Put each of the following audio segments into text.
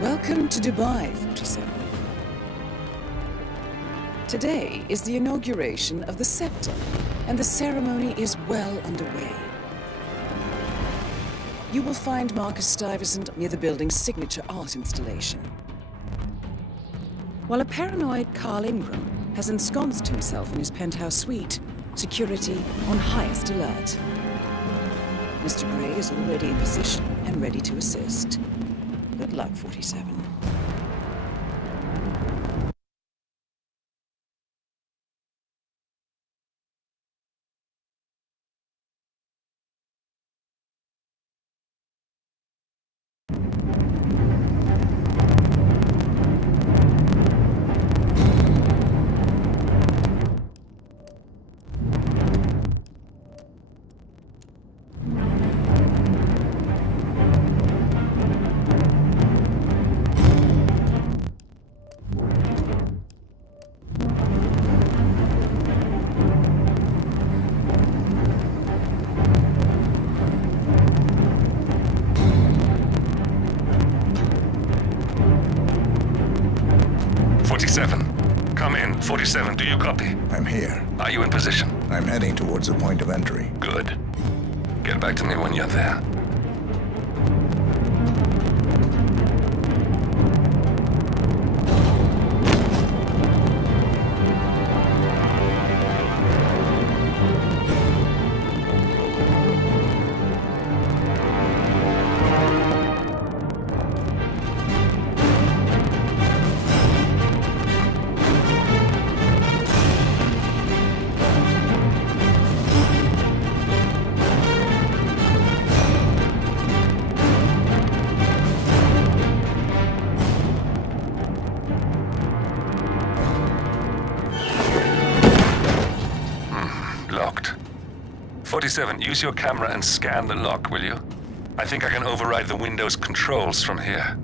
Welcome to Dubai, 47. Today is the inauguration of the scepter, and the ceremony is well underway. You will find Marcus Stuyvesant near the building's signature art installation, while a paranoid Carl Ingram has ensconced himself in his penthouse suite, security on highest alert. Mr. Gray is already in position and ready to assist. Good luck, 47. Come in. 47, do you copy? I'm here. Are you in position? I'm heading towards the point of entry. Good. Get back to me when you're there. Locked. 47, use your camera and scan the lock, will you? I think I can override the Windows controls from here.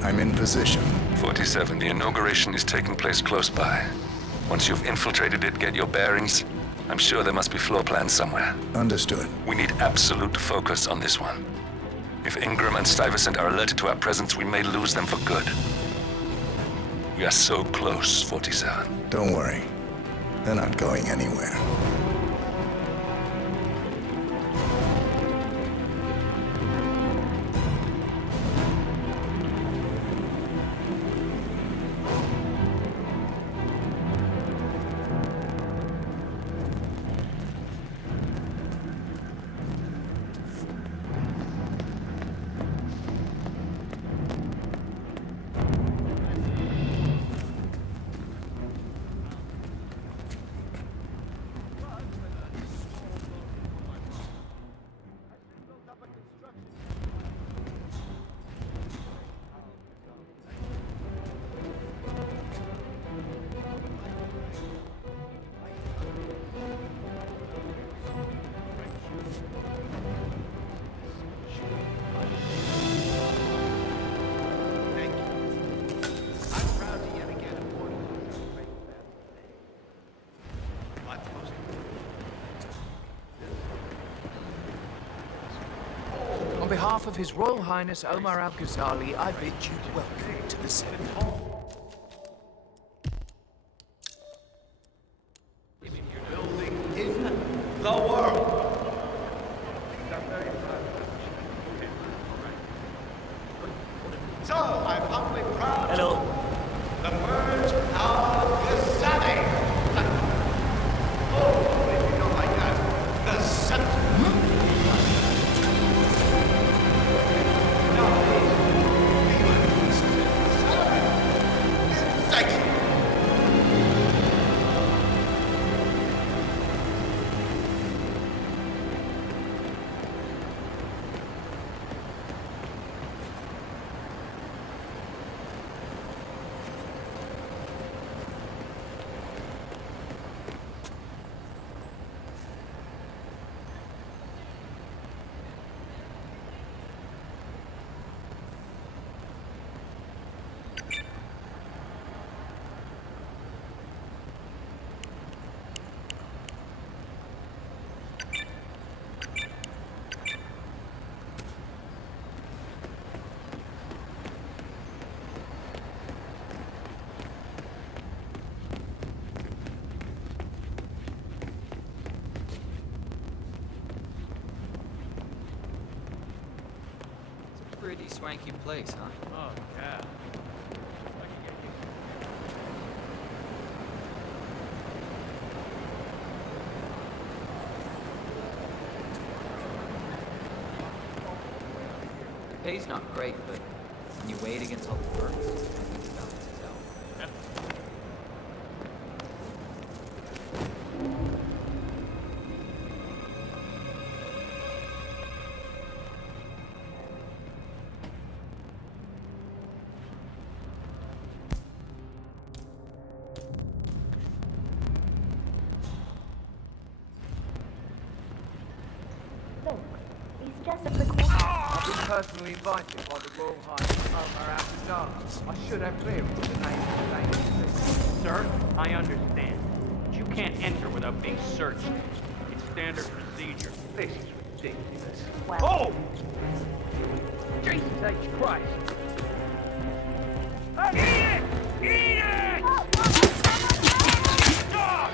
I'm in position. 47, the inauguration is taking place close by. Once you've infiltrated it, get your bearings. I'm sure there must be floor plans somewhere. Understood. We need absolute focus on this one. If Ingram and Stuyvesant are alerted to our presence, we may lose them for good. We are so close, 47. Don't worry. They're not going anywhere. On behalf of His Royal Highness Omar Al-Ghazali, I bid you welcome to the Senate. The world. So, I'm humbly proud to emerge of Ghazali. Oh, if you don't like that, the scepter. Now, please, thank you. Pretty swanky place, huh? Oh, yeah. The pay's not great, but when you weigh it against all the perks, it balances out. Look, he's just a precaution. I've been personally invited by the Royal Highness Omar Al-Ghazali. I should have clearance with the name of the lady. Sir, I understand. But you can't enter without being searched. It's standard procedure. This is ridiculous. Well, Oh! Jesus H. Christ! Eat it! Eat it! Stop!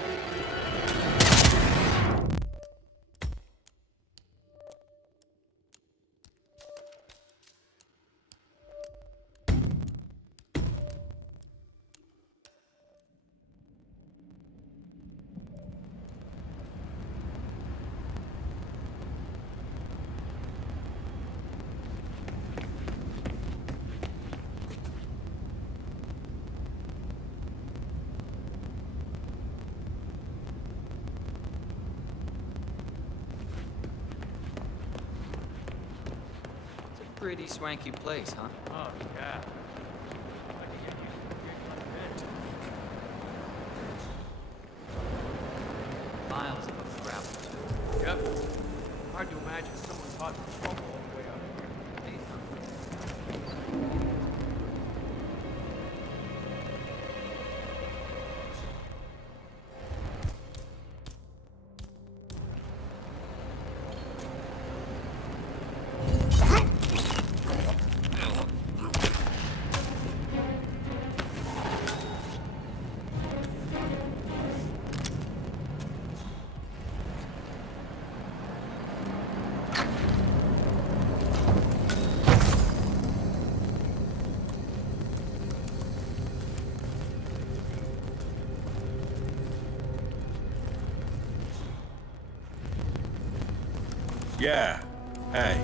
It's a pretty swanky place, huh? Oh, yeah. I can get used to it like this. Miles above the gravel, too. Yep. Hard to imagine someone's hot from all the way up here. Pay's not great. Yeah. Hey.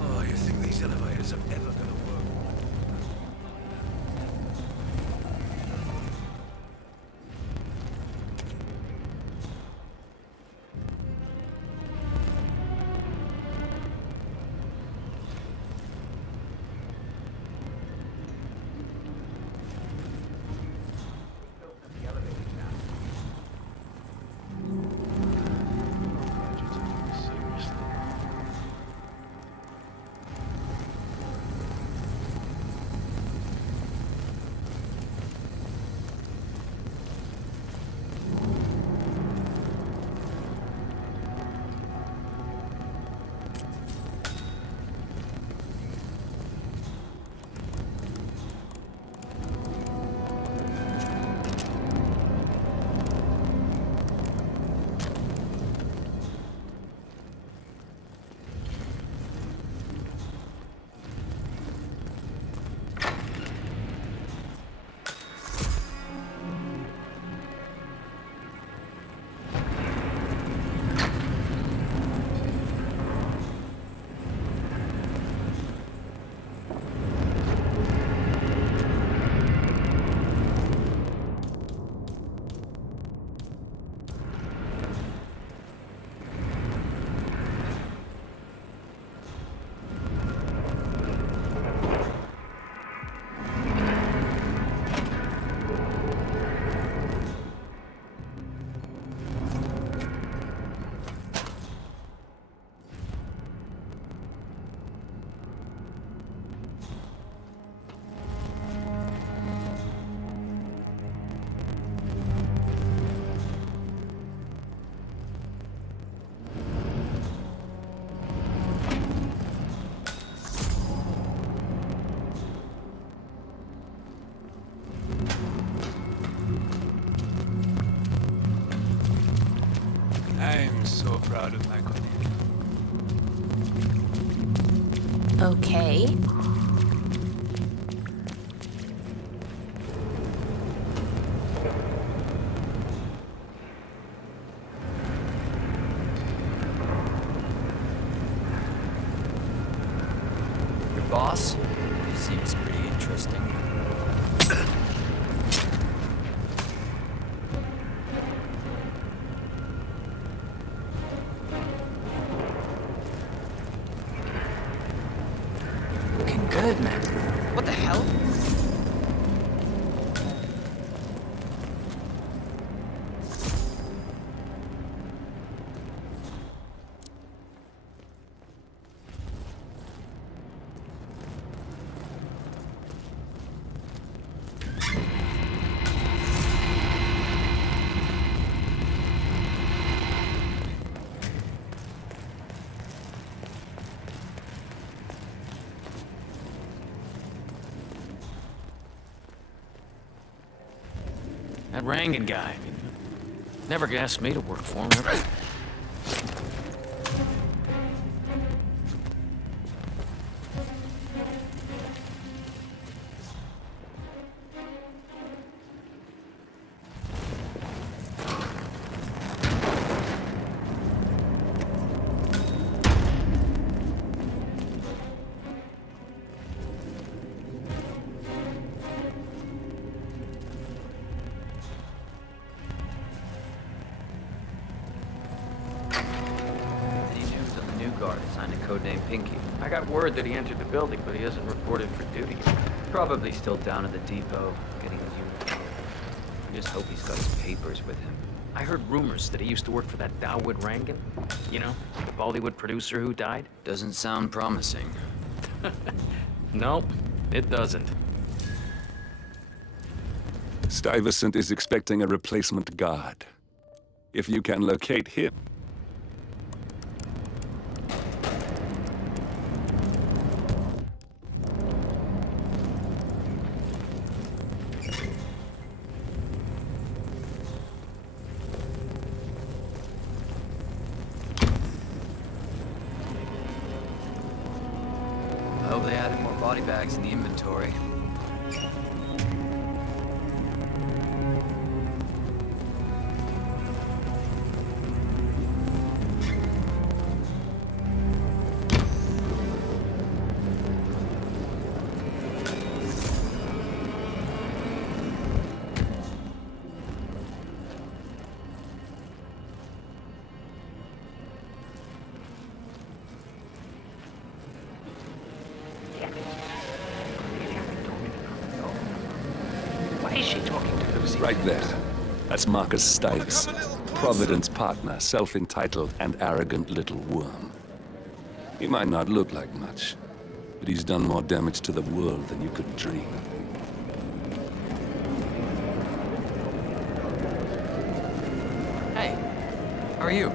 Oh, you think these elevators are ever gonna work? The elevator now. Seriously. proud of my colleague. Okay. Your boss? Seems pretty interesting. Looking good, man. What the hell? That Rangan guy, never asked me to work for him. Ever. Any news on the new guard assigned to codename Pinky? I got word that he entered the building, but he hasn't reported for duty yet. Probably still down at the depot, getting his uniform. I just hope he's got his papers with him. I heard rumors that he used to work for that Dawood Rangan. You know, the Bollywood producer who died. Doesn't sound promising. Nope, it doesn't. Stuyvesant is expecting a replacement guard. If you can locate him... I hope they added more body bags in the inventory. Why is she talking to Lucy? Right there. That's Marcus Stuyvesant. Providence partner, self-entitled and arrogant little worm. He might not look like much, but he's done more damage to the world than you could dream. Hey, how are you?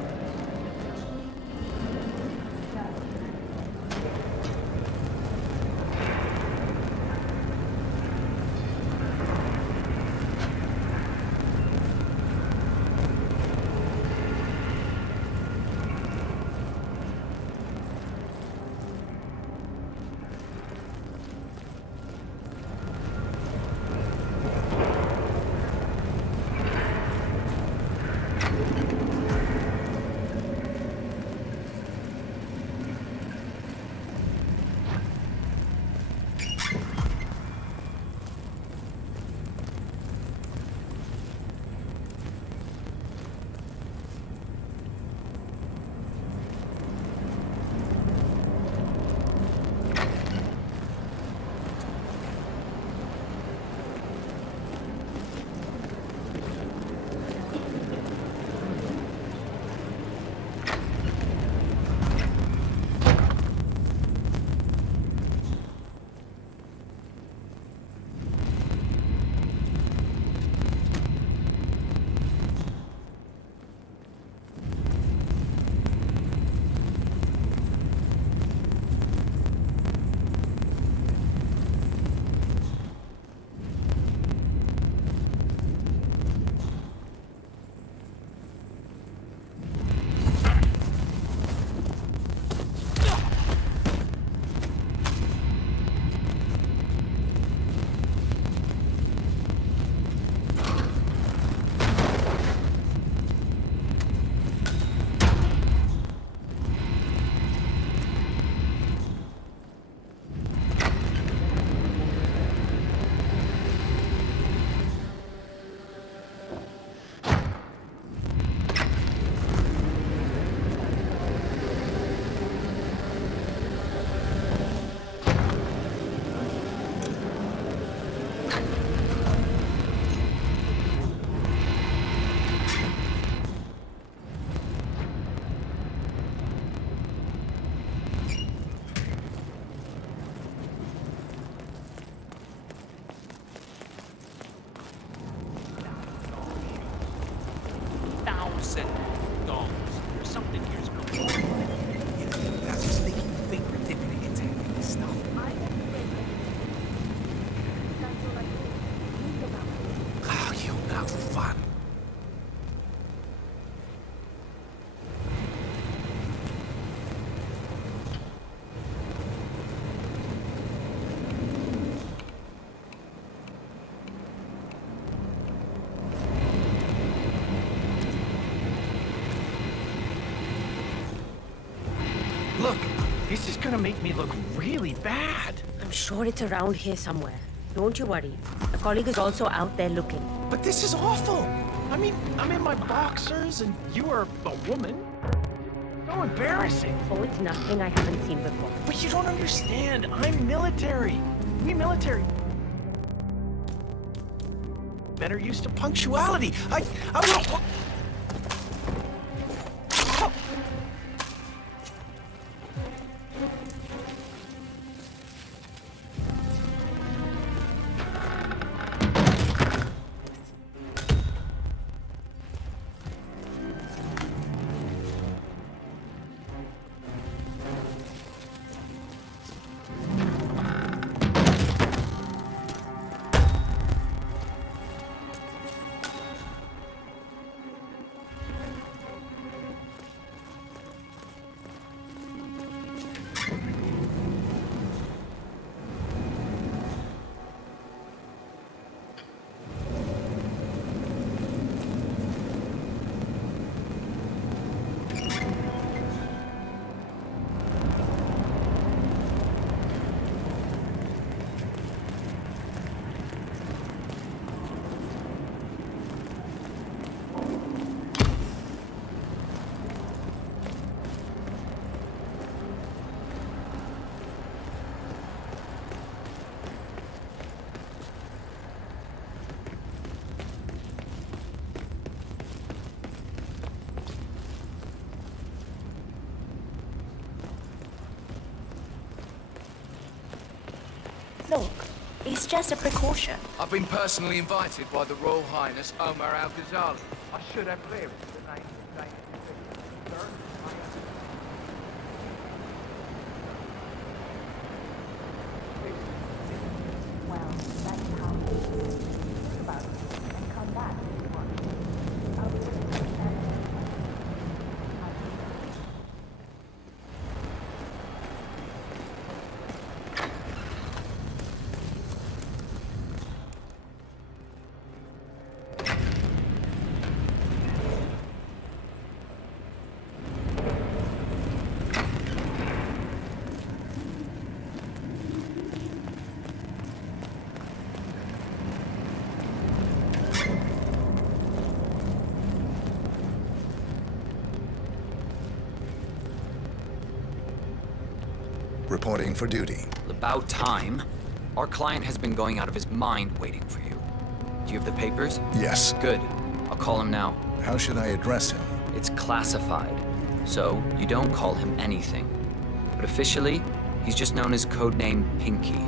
gonna make me look really bad. I'm sure it's around here somewhere. Don't you worry. A colleague is also out there looking. But this is awful. I mean, I'm in my boxers and you are a woman. So embarrassing. Oh, it's nothing I haven't seen before. But you don't understand. I'm military. We military men are used to punctuality. I will... Look, it's just a precaution. I've been personally invited by the Royal Highness Omar Al-Ghazali. I should have clearance for the name of the Sir, Well, that's how it is. Think about it and come back if you want. I'll be with you. Reporting for duty. About time. Our client has been going out of his mind waiting for you. Do you have the papers? Yes. Good. I'll call him now. How should I address him? It's classified, so you don't call him anything. But officially, he's just known as codename Pinky.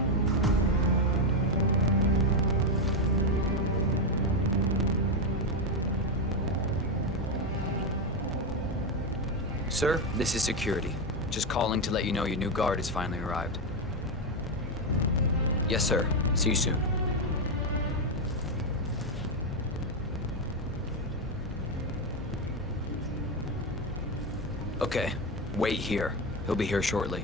Sir, this is security. Just calling to let you know your new guard has finally arrived. Yes, sir. See you soon. Okay, wait here. He'll be here shortly.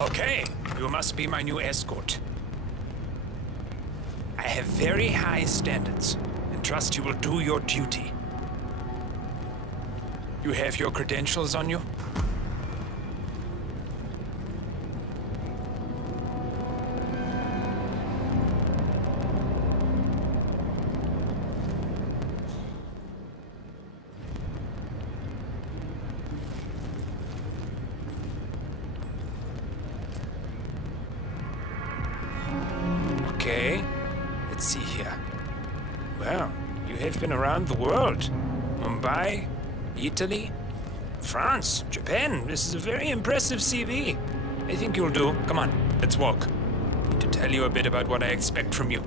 Okay, you must be my new escort. I have very high standards, and trust you will do your duty. You have your credentials on you? Okay. Let's see here. Well, you have been around the world. Mumbai, Italy, France, Japan. This is a very impressive CV. I think you'll do. Come on, let's walk. I need to tell you a bit about what I expect from you.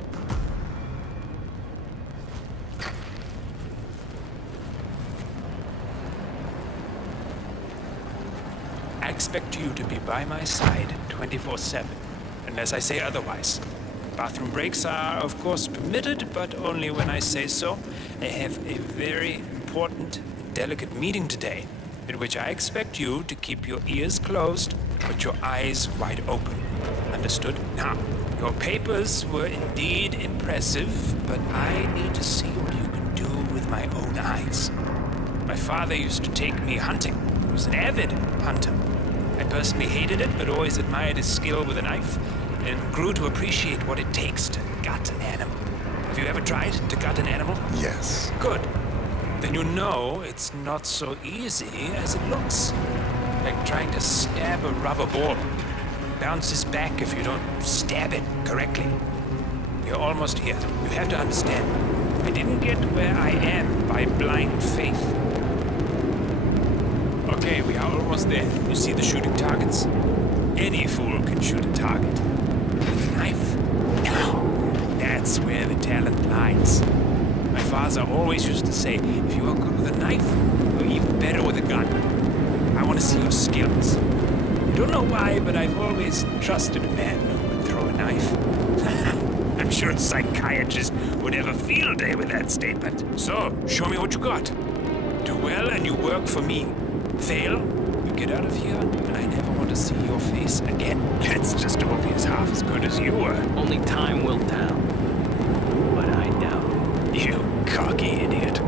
I expect you to be by my side 24/7, unless I say otherwise. Bathroom breaks are, of course, permitted, but only when I say so. I have a very important and delicate meeting today, in which I expect you to keep your ears closed, but your eyes wide open. Understood? Now, Your papers were indeed impressive, but I need to see what you can do with my own eyes. My father used to take me hunting. He was an avid hunter. I personally hated it, but always admired his skill with a knife, and grew to appreciate what it takes to gut an animal. Have you ever tried to gut an animal? Yes. Good. Then you know it's not so easy as it looks. Like trying to stab a rubber ball. Bounces back if you don't stab it correctly. You're almost here. You have to understand. I didn't get where I am by blind faith. Okay, we are almost there. You see the shooting targets? Any fool can shoot a target. With a knife? Now, that's where the talent lies. My father always used to say, if you are good with a knife, you're even better with a gun. I want to see your skills. I don't know why, but I've always trusted a man who would throw a knife. I'm sure a psychiatrist would have a field day with that statement. So, show me what you got. Do well and you work for me. Fail, you get out of here, and I never want to see your face again. Let's just hope he's half as good as you were. Only time will tell. But I doubt it. You cocky idiot.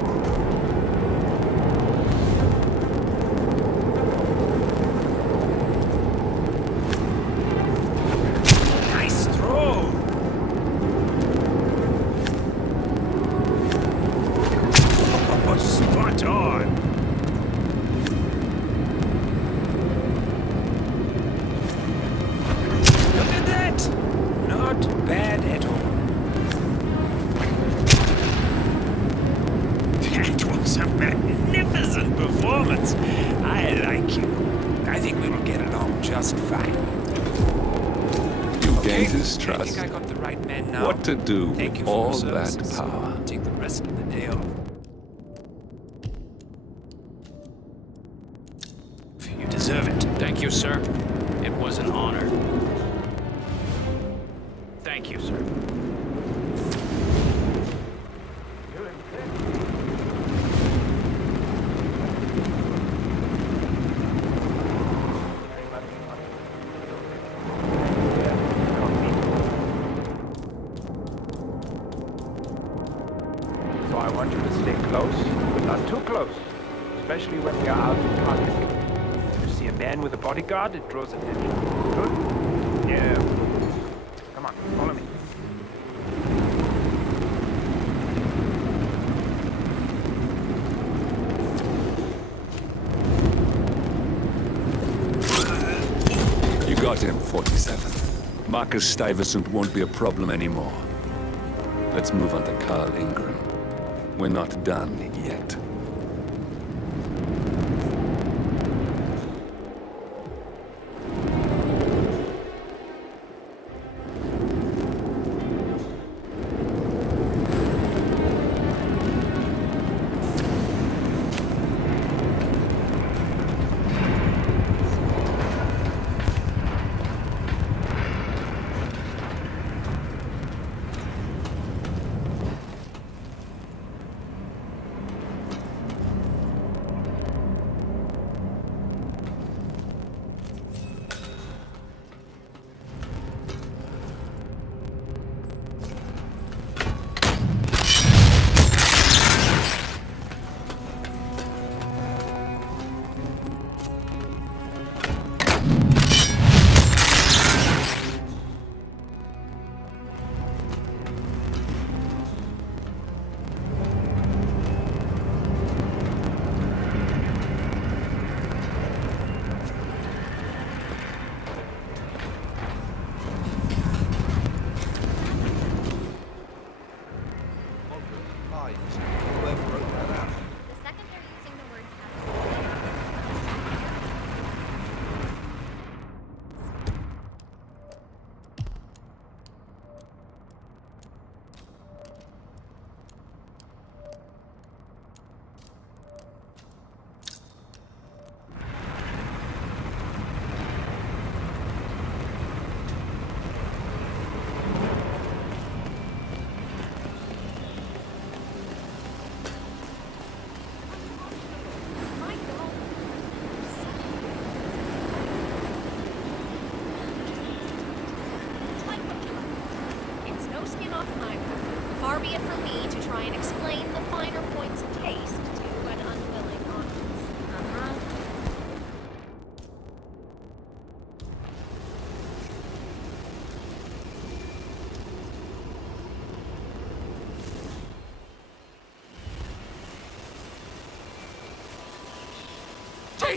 Nice throw. Oh, spot on. Look at that. Not bad at all. That was a magnificent performance. I like you. I think we will get along just fine. You Okay, gained his I trust. think I got the right man now. What to do Thank you with for all your that services. power? Take the rest of the day off. You deserve it. Thank you, sir. It was an honor. Thank you, sir. So I want you to stay close, but not too close, especially when we are out in public. If you see a man with a bodyguard, it draws attention. Good? Yeah. Come on, follow me. You got him, 47. Marcus Stuyvesant won't be a problem anymore. Let's move on to Carl Ingram. We're not done yet.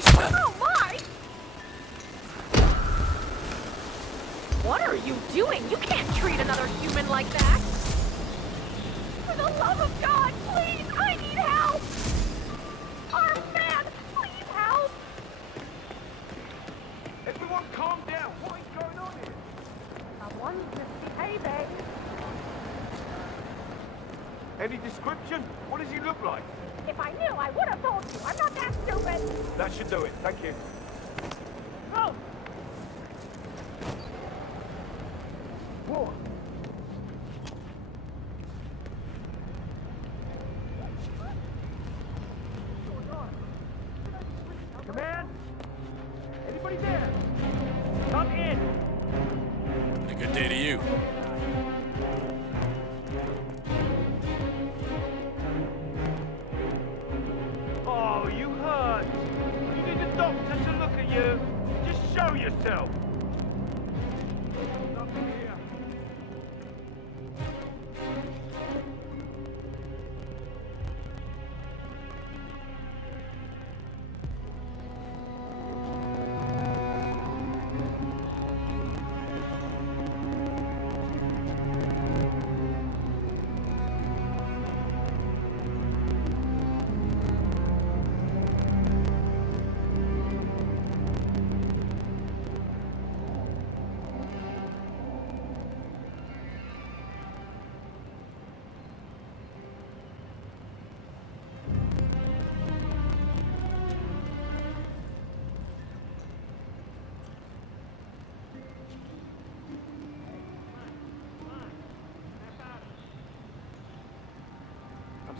Oh my! What are you doing? You can't treat another human like that! For the love of God, please! I need help! Our man, please help! Everyone calm down. What is going on here? Someone's misbehaving. Any description? What does he look like? If I knew, I would have told you. I'm not that stupid. That should do it. Thank you. Go! Whoa. Command? Anybody there? Come in. A good day to you. Oh, you hurt. You need a doctor to look at you. Just show yourself. Nothing here.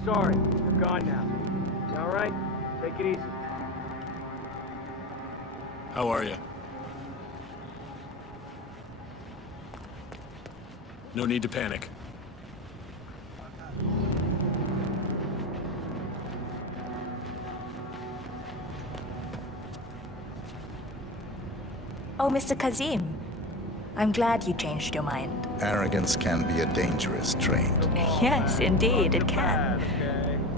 Sorry, you're gone now. You all right? Take it easy. How are you? No need to panic. Oh, Mr. Kazim. I'm glad you changed your mind. Arrogance can be a dangerous trait. Yes, indeed, it can.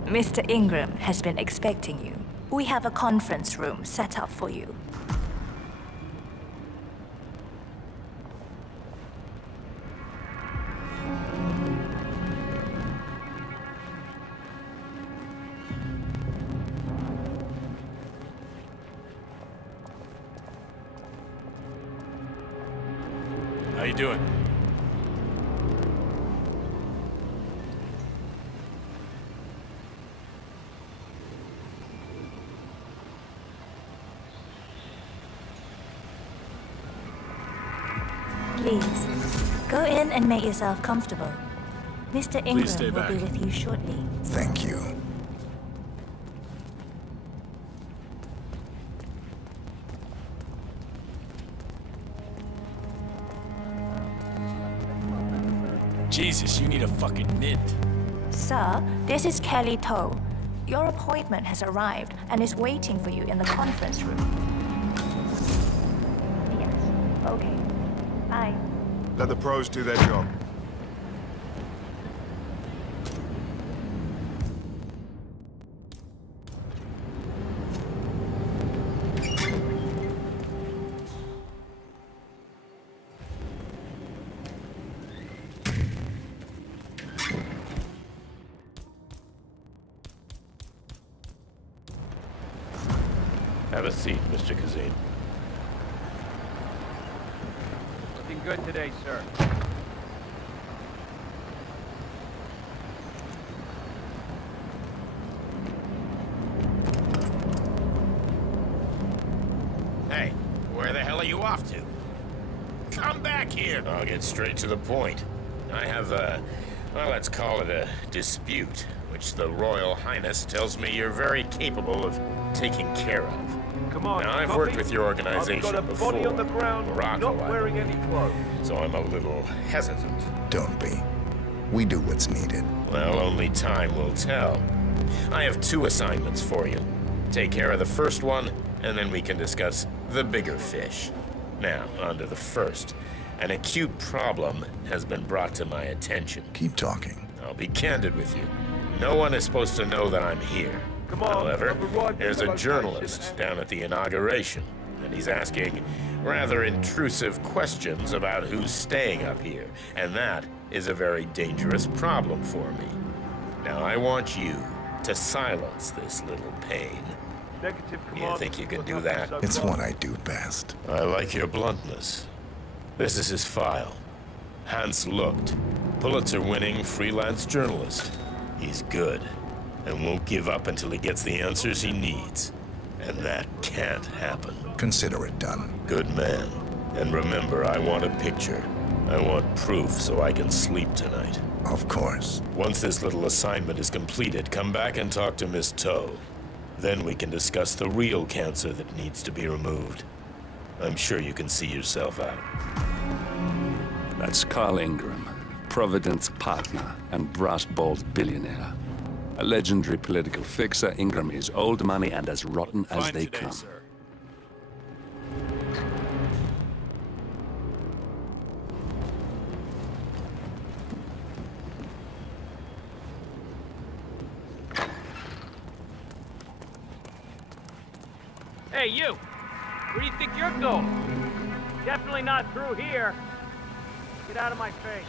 Mr. Ingram has been expecting you. We have a conference room set up for you. How you doing? Please, go in and make yourself comfortable. Mr. Please stay Ingram will be back. with you shortly. Thank you. Jesus, you need a fucking mint. Sir, this is Kelly Toh. Your appointment has arrived and is waiting for you in the conference room. Yes, okay. Bye. Let the pros do their job. Have a seat, Mr. Kazim. Looking good today, sir. Hey, where the hell are you off to? Come back here! I'll get straight to the point. I have a, well, let's call it a dispute, which the Royal Highness tells me you're very capable of taking care of. Come on, now, I've copy? worked with your organization I've got a before. body on the ground, Morocco, not wearing any clothes. So I'm a little hesitant. Don't be. We do what's needed. Well, only time will tell. I have 2 assignments for you. Take care of the first one, and then we can discuss the bigger fish. Now, on to the first. An acute problem has been brought to my attention. Keep talking. I'll be candid with you. No one is supposed to know that I'm here. Come on. However, I've arrived at there's the a location. journalist down at the inauguration, and he's asking rather intrusive questions about who's staying up here, and that is a very dangerous problem for me. Now, I want you to silence this little pain. Negative, You think you can do that? It's what I do best. I like your bluntness. This is his file. Hans Lucht, Pulitzer-winning freelance journalist. He's good, and won't give up until he gets the answers he needs. And that can't happen. Consider it done. Good man. And remember, I want a picture. I want proof so I can sleep tonight. Of course. Once this little assignment is completed, come back and talk to Miss Toe. Then we can discuss the real cancer that needs to be removed. I'm sure you can see yourself out. That's Carl Ingram, Providence partner and brass-balled billionaire. A legendary political fixer, Ingram is old money and as rotten as Fine they today, come. sir. Hey, you! Where do you think you're going? Definitely not through here. Get out of my face.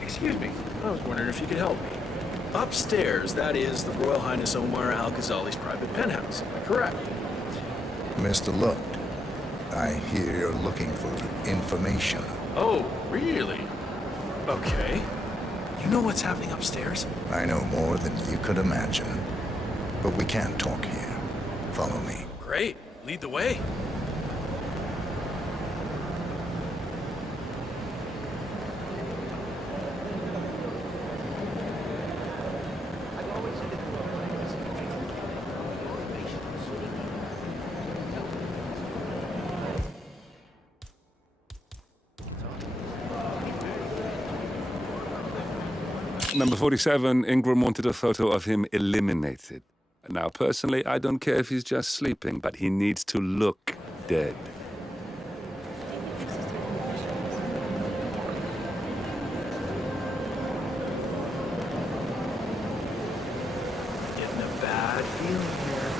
Excuse me. I was wondering if you could help me. Upstairs, that is the Royal Highness Omar Al-Ghazali's private penthouse. Am I correct? Mr. Lucht, I hear you're looking for information. Oh, really? Okay. You know what's happening upstairs? I know more than you could imagine. But we can't talk here. Follow me. Great. Lead the way. Number 47, Ingram wanted a photo of him eliminated. Now, personally, I don't care if he's just sleeping, but he needs to look dead. Getting a bad feeling here.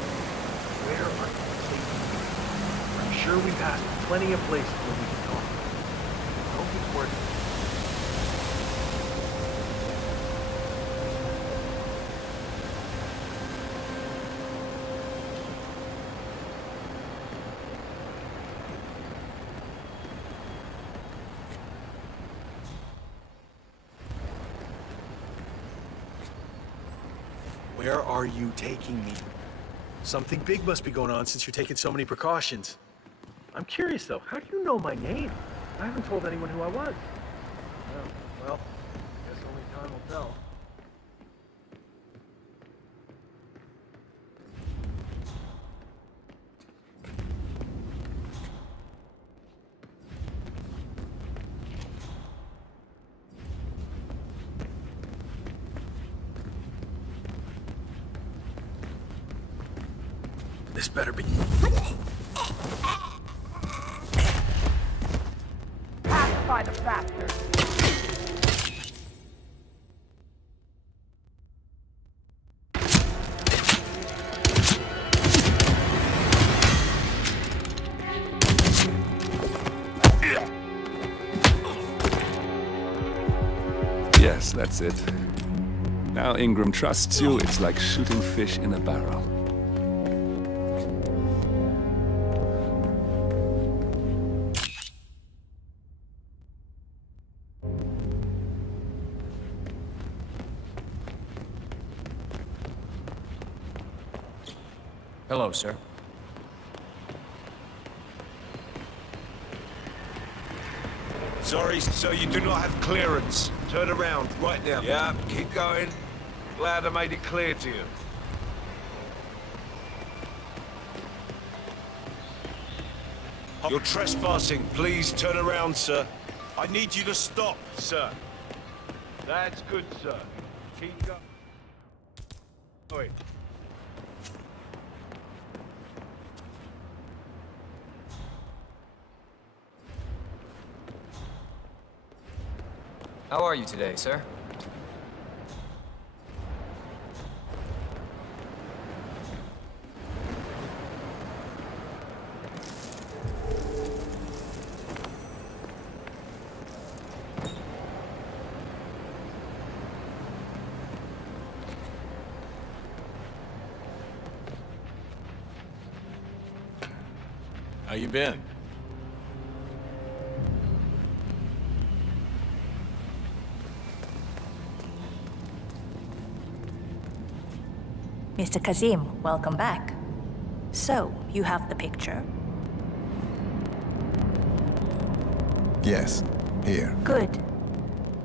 Where are you taking me? I'm sure we passed plenty of places where we can talk. I hope it's working. Where are you taking me? Something big must be going on since you're taking so many precautions. I'm curious, though. How do you know my name? I haven't told anyone who I was. Oh, well, guess only time will tell. This better be... Pacify the bastard. Yes, that's it. Now Ingram trusts you, it's like shooting fish in a barrel. Hello, sir. Sorry, sir, you do not have clearance. Turn around, right now. Yeah, keep going. Glad I made it clear to you. You're trespassing. Please turn around, sir. I need you to stop, sir. That's good, sir. Keep going. How are you today, sir? How you been? Mr. Kazim, welcome back. So, you have the picture? Yes, here. Good.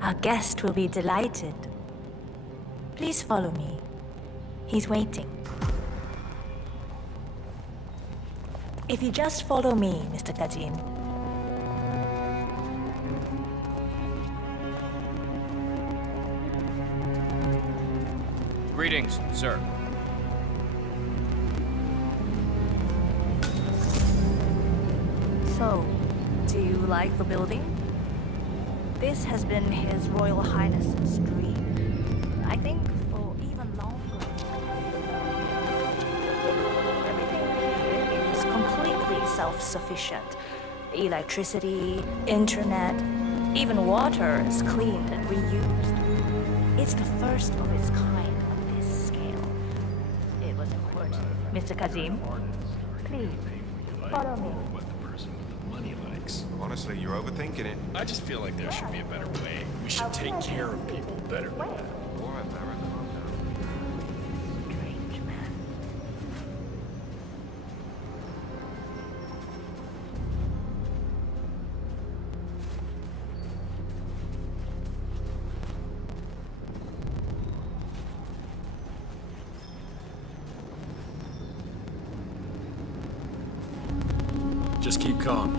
Our guest will be delighted. Please follow me. He's waiting. If you just follow me, Mr. Kazim. Greetings, sir. So, do you like the building? This has been His Royal Highness's dream. I think for even longer. Everything here is completely self-sufficient. Electricity, internet, even water is cleaned and reused. It's the first of its kind on this scale. It was important. Mr. Kazim, please, follow me. Money likes. Honestly, you're overthinking it. I just feel like there should be a better way. We should take care of people better than that. All right, Barrett, calm down. Strange man. Just keep calm.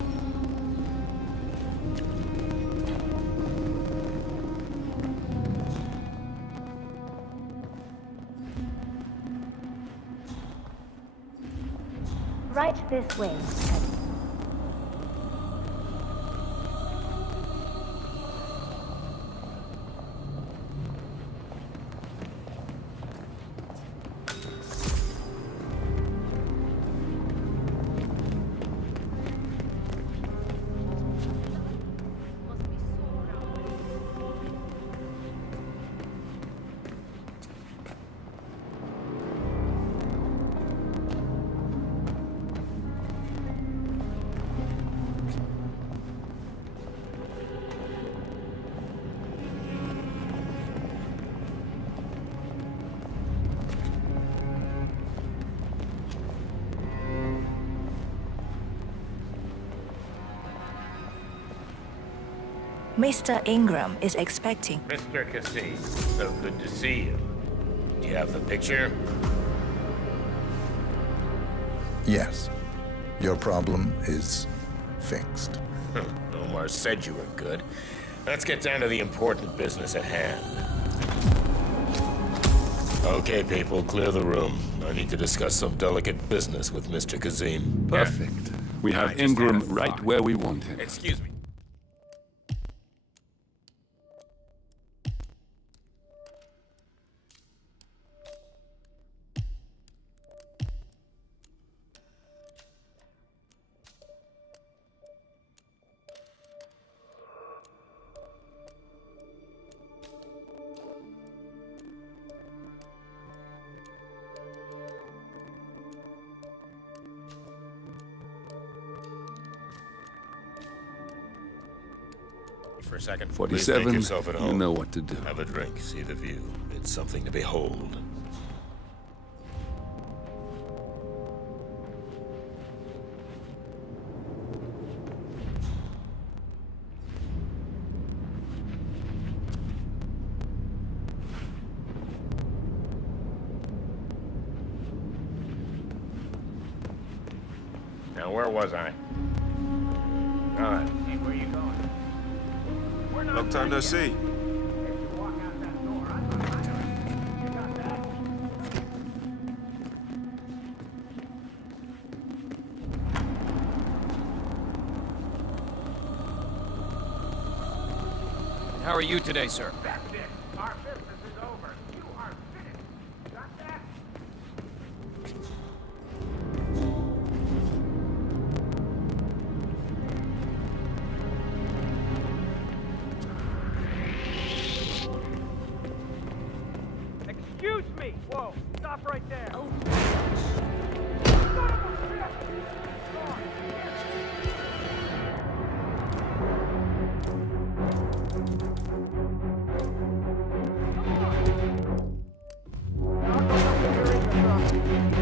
Right this way. Mr. Ingram is expecting. Mr. Cassis, so good to see you. Do you have the picture? Yes. Your problem is fixed. Omar said you were good. Let's get down to the important business at hand. Okay, people, clear the room. I need to discuss some delicate business with Mr. Kazim. Perfect. We have Ingram right where we want him. Excuse me. For a second. Please make 47, yourself at home. you know what to do. Have a drink, see the view. It's something to behold. Now, where was I? All right. Hey, where you going? Long time no see. How are you today, sir? That's it. Our business is over. You are finished. Got that? Excuse me! Whoa, stop right there! Oh.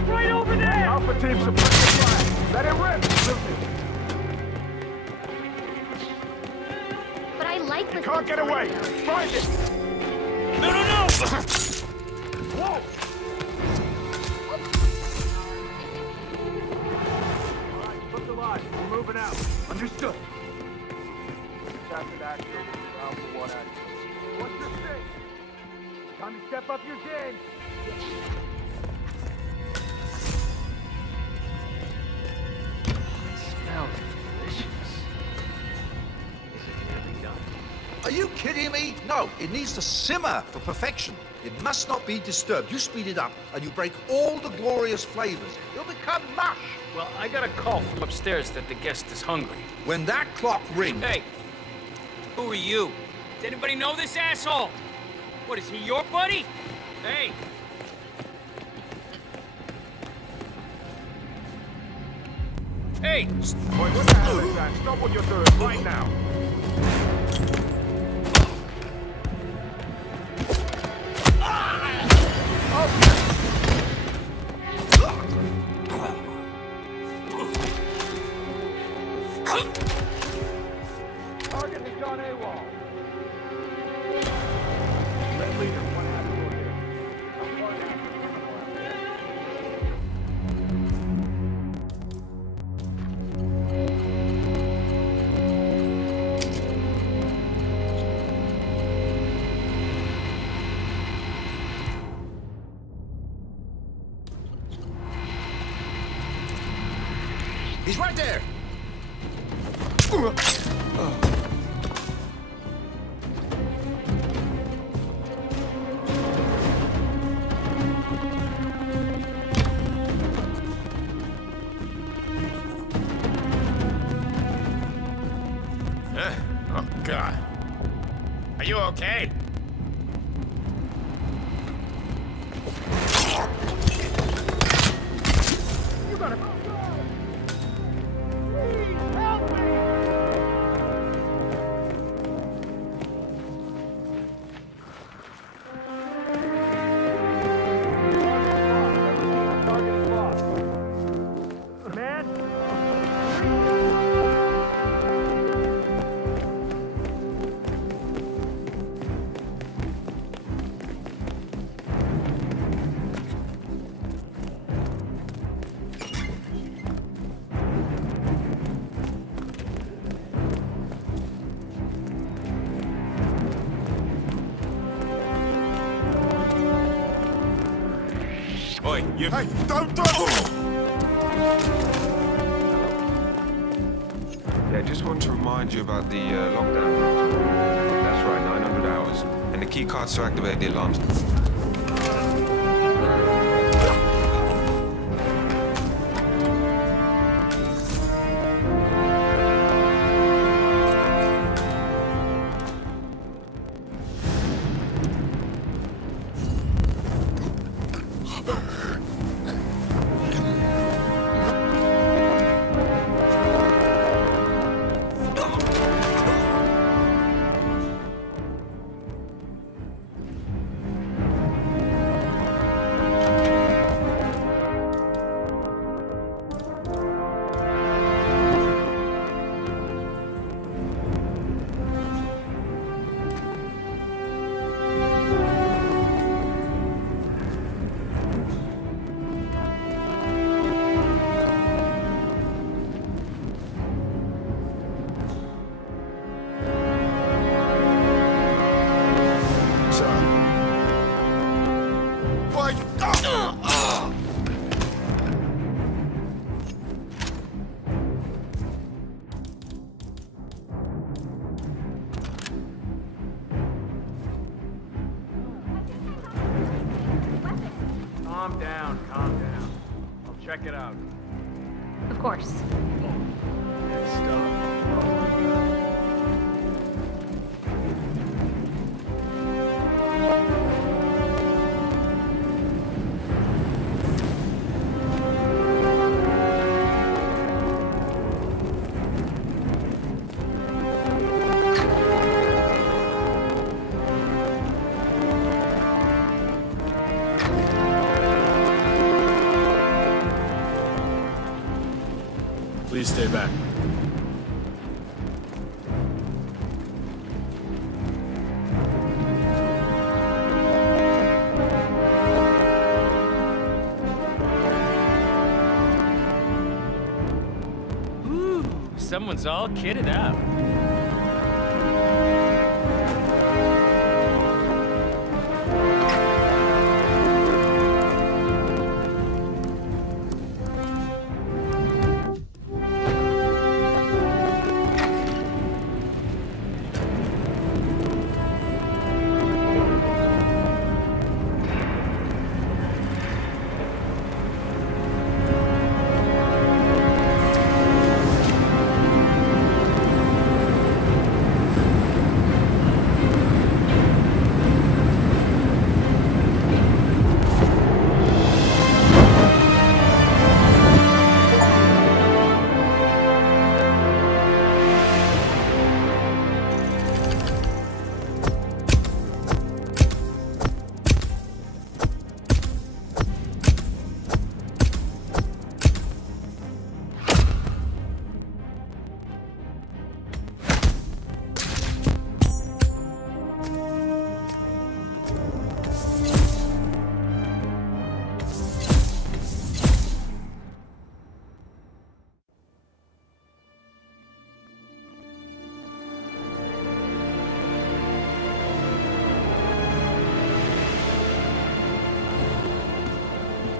Right over there! Alpha team suppress the fire. Let it rip! But I like You listening can't get to away! radio. Find it! No, no, no! Whoa! Alright, put the line. We're moving out. Understood. Captain Axel, Alpha 1 Axel. What's your thing? Time to step up your game. Smells delicious. Is it nearly done? Are you kidding me? No, it needs to simmer for perfection. It must not be disturbed. You speed it up, and you break all the glorious flavors. It'll become mush. Well, I got a call from upstairs that the guest is hungry. When that clock rings... Hey! Who are you? Does anybody know this asshole? What, is he your buddy? Hey! Hey! Boy, what the hell is that? Stop what you're doing right now. Target has gone AWOL. Red leader, one out here. I'm going after the criminal out there. He's right there! Oh, God. Are you okay? You gotta go! Please help me! Target is lost. Man? Oi, you... Hey, don't do it! Yeah, just want to remind you about the lockdown. That's right, 900 hours. And the key cards to activate the alarms. calm down, calm down. I'll check it out. Of course. Please stay back. Ooh, someone's all kitted out.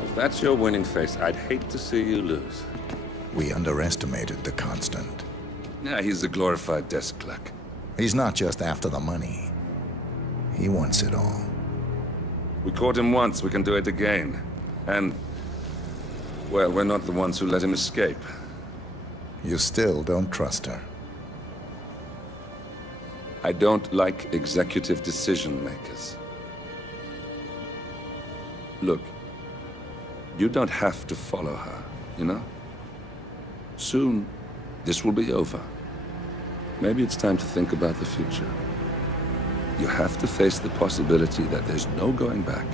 If that's your winning face, I'd hate to see you lose. We underestimated the Constant. Yeah, he's a glorified desk clerk. He's not just after the money. He wants it all. We caught him once, we can do it again. And, well, we're not the ones who let him escape. You still don't trust her. I don't like executive decision makers. Look, you don't have to follow her, you know? Soon, this will be over. Maybe it's time to think about the future. You have to face the possibility that there's no going back.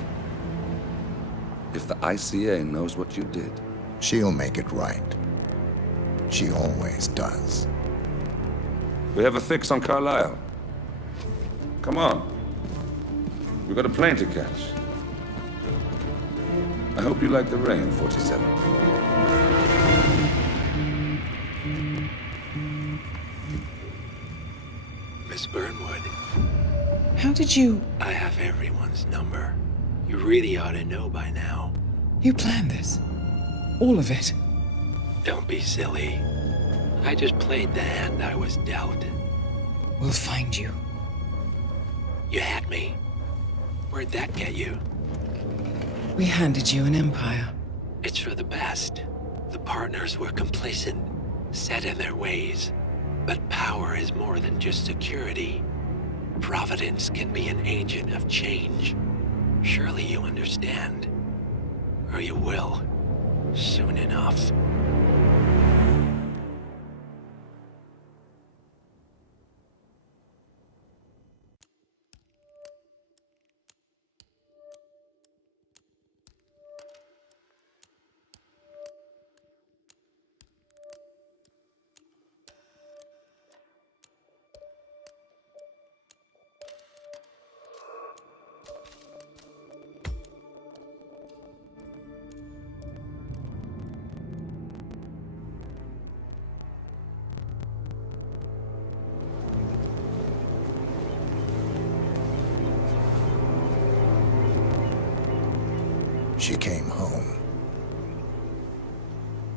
If the ICA knows what you did, she'll make it right. She always does. We have a fix on Carlisle. Come on. We've got a plane to catch. I hope you like the rain, 47. Miss Burnwood. How did you... I have everyone's number. You really ought to know by now. You planned this? All of it? Don't be silly. I just played the hand I was dealt. We'll find you. You had me. Where'd that get you? We handed you an empire. It's for the best. The partners were complacent, set in their ways. But power is more than just security. Providence can be an agent of change. Surely you understand. Or you will. Soon enough. She came home.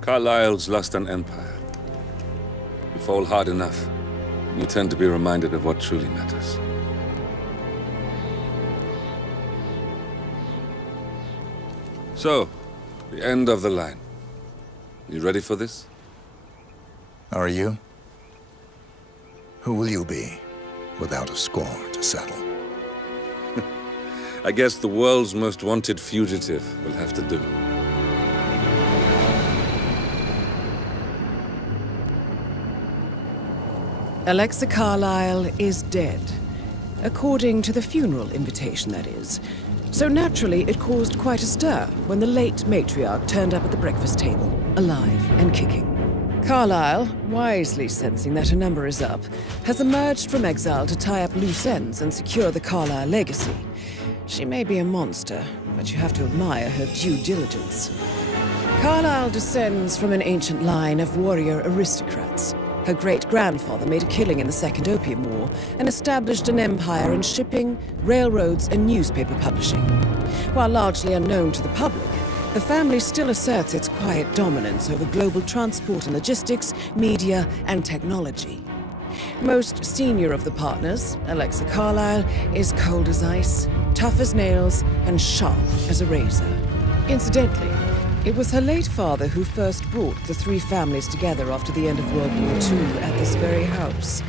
Carlisle's lost an empire. You fall hard enough, you tend to be reminded of what truly matters. So, the end of the line. You ready for this? Are you? Who will you be without a score to settle? I guess the world's most wanted fugitive will have to do. Alexa Carlyle is dead. According to the funeral invitation, that is. So naturally, it caused quite a stir when the late matriarch turned up at the breakfast table, alive and kicking. Carlyle, wisely sensing that her number is up, has emerged from exile to tie up loose ends and secure the Carlyle legacy. She may be a monster, but you have to admire her due diligence. Carlyle descends from an ancient line of warrior aristocrats. Her great-grandfather made a killing in the Second Opium War and established an empire in shipping, railroads, and newspaper publishing. While largely unknown to the public, the family still asserts its quiet dominance over global transport and logistics, media, and technology. Most senior of the partners, Alexa Carlyle, is cold as ice, tough as nails, and sharp as a razor. Incidentally, it was her late father who first brought the three families together after the end of World War II at this very house,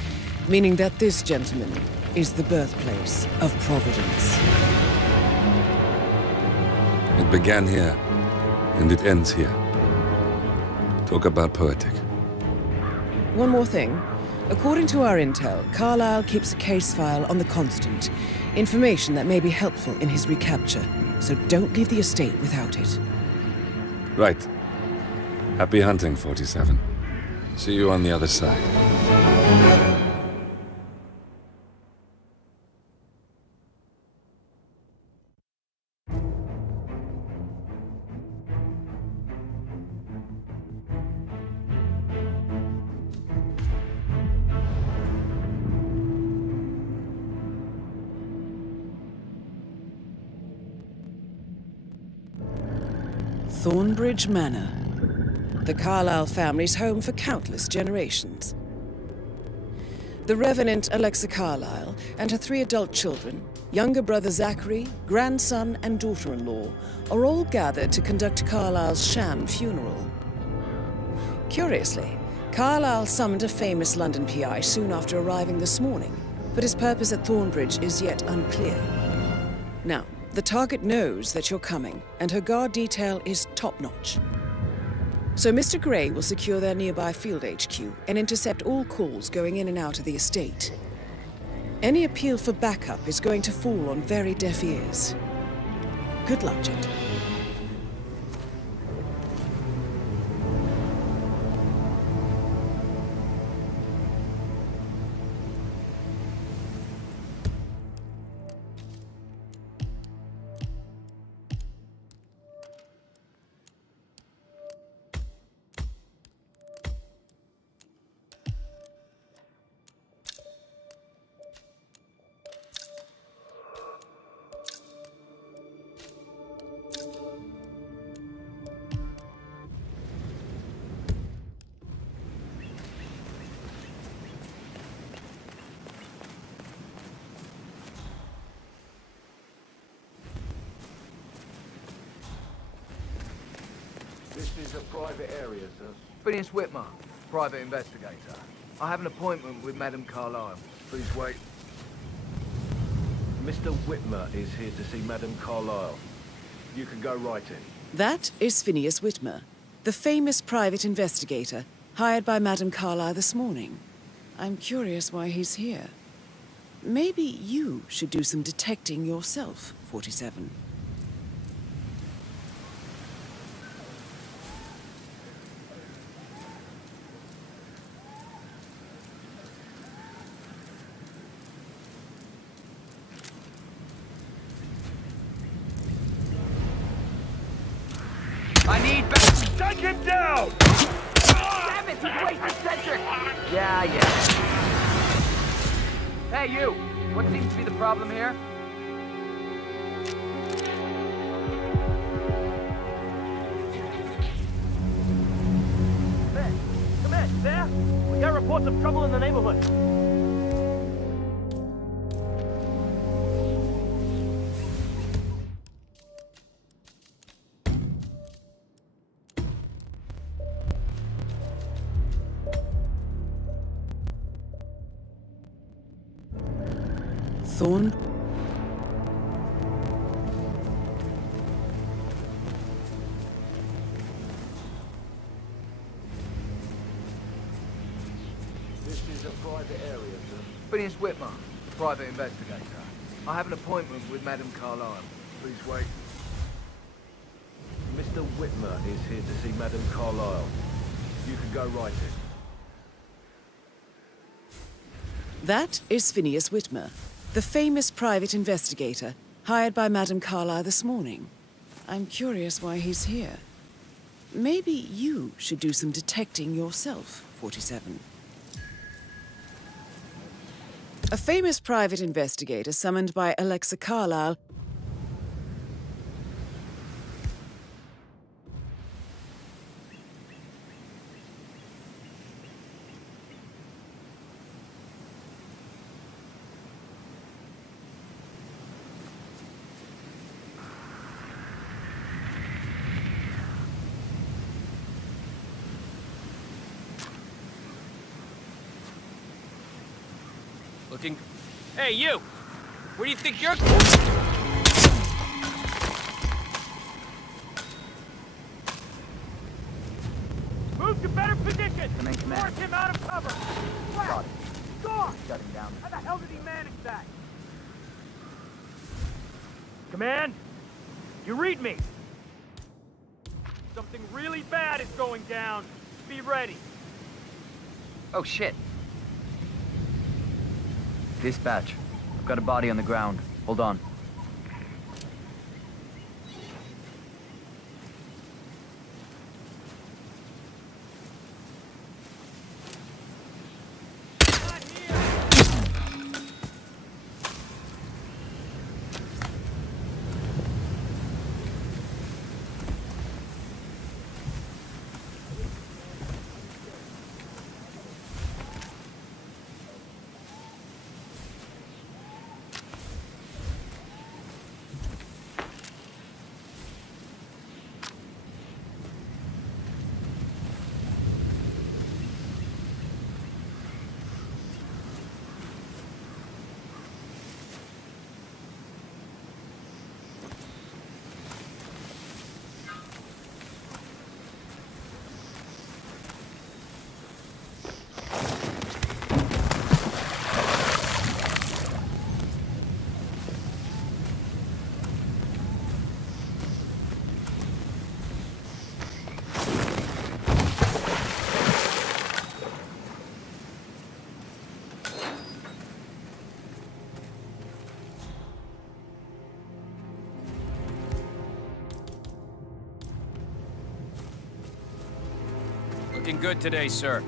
meaning that this gentleman is the birthplace of Providence. It began here, and it ends here. Talk about poetic. One more thing. According to our intel, Carlyle keeps a case file on the Constant, information that may be helpful in his recapture, so don't leave the estate without it. Right. Happy hunting, 47. See you on the other side. Thornbridge Manor, the Carlyle family's home for countless generations. The Revenant Alexa Carlyle and her 3 adult children, younger brother Zachary, grandson, and daughter-in-law, are all gathered to conduct Carlyle's sham funeral. Curiously, Carlyle summoned a famous London PI soon after arriving this morning, but his purpose at Thornbridge is yet unclear. Now, the target knows that you're coming, and her guard detail is top-notch. So Mr. Gray will secure their nearby field HQ and intercept all calls going in and out of the estate. Any appeal for backup is going to fall on very deaf ears. Good luck, gentlemen. This is a private area, sir. Phineas Whitmer, private investigator. I have an appointment with Madame Carlyle. Please wait. Mr. Whitmer is here to see Madame Carlyle. You can go right in. That is Phineas Whitmer, the famous private investigator hired by Madame Carlyle this morning. I'm curious why he's here. Maybe you should do some detecting yourself, 47. I need back. Take him down! Damn it, he's wasted centric! Yeah. Hey, you! What seems to be the problem here? Come in, there? We got reports of trouble in the neighborhood. Thorn? This is a private area, sir. Phineas Whitmer, private investigator. I have an appointment with Madame Carlyle. Please wait. Mr. Whitmer is here to see Madame Carlyle. You can go right in. That is Phineas Whitmer, the famous private investigator hired by Madame Carlyle this morning. I'm curious why he's here. Maybe you should do some detecting yourself, 47. A famous private investigator summoned by Alexa Carlyle Looking... Hey, you! Where do you think you're... Move to better position! Force him out of cover! Got it. Score! Shut him down. How the hell did he manage that? Command? You read me! Something really bad is going down. Be ready. Oh, shit. Dispatch. I've got a body on the ground. Hold on. Looking good today, sir.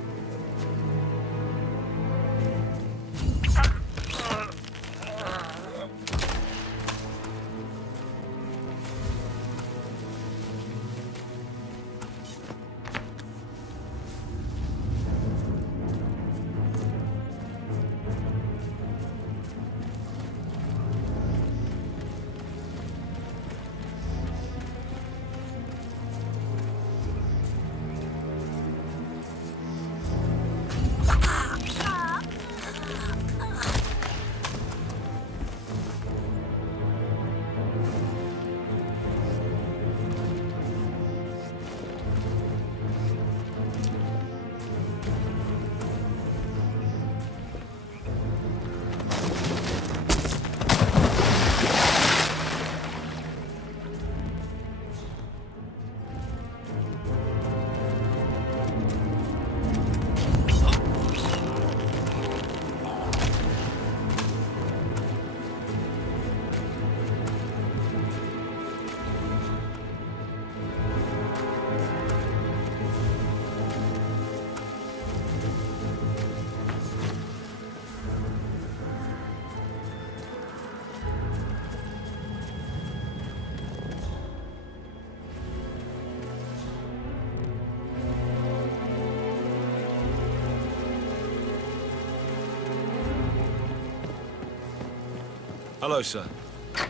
Hello, sir.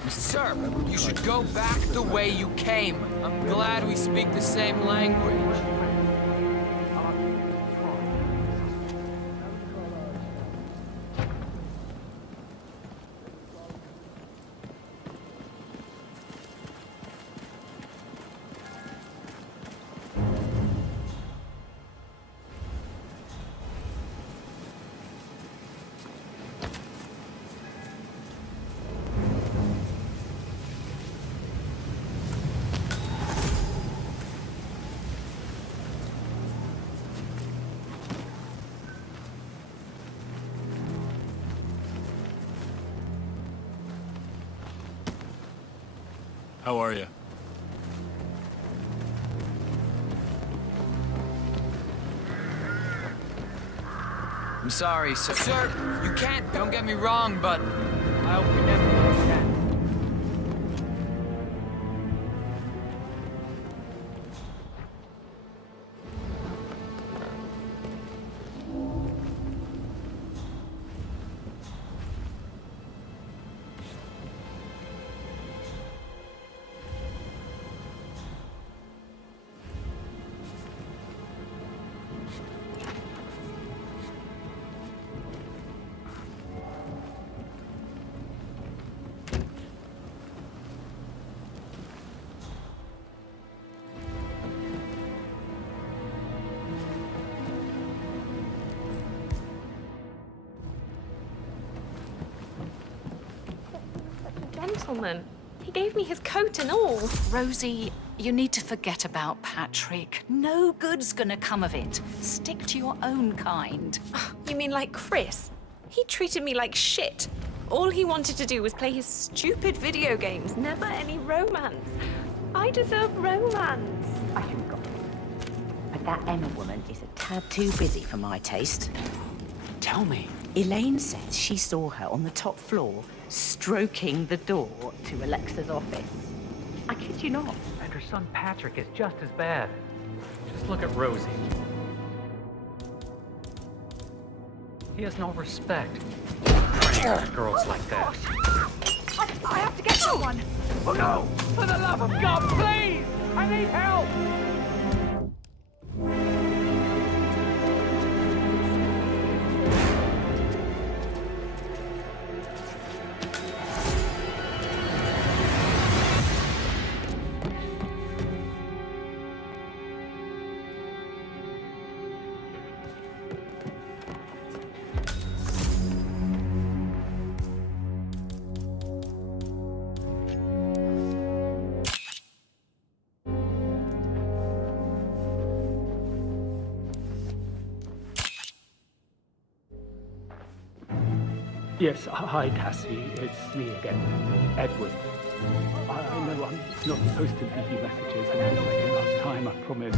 Sir, you should go back the way you came. I'm glad we speak the same language. How are you? I'm sorry, sir. Sir, you can't. Don't get me wrong, but I hope we definitely can. Gentleman. He gave me his coat and all. Rosie, you need to forget about Patrick. No good's gonna come of it. Stick to your own kind. You mean like Chris? He treated me like shit. All he wanted to do was play his stupid video games, never any romance. I deserve romance. I haven't got it. But that Emma woman is a tad too busy for my taste. Tell me. Elaine says she saw her on the top floor, stroking the door to Alexa's office. I kid you not. And her son Patrick is just as bad. Just look at Rosie. He has no respect. Preying on girls like that. I have to get someone. Oh no! For the love of God, please! I need help! Yes, hi, Cassie. It's me again, Edward. I know I'm not supposed to leave you messages, and this is the last time, I promise.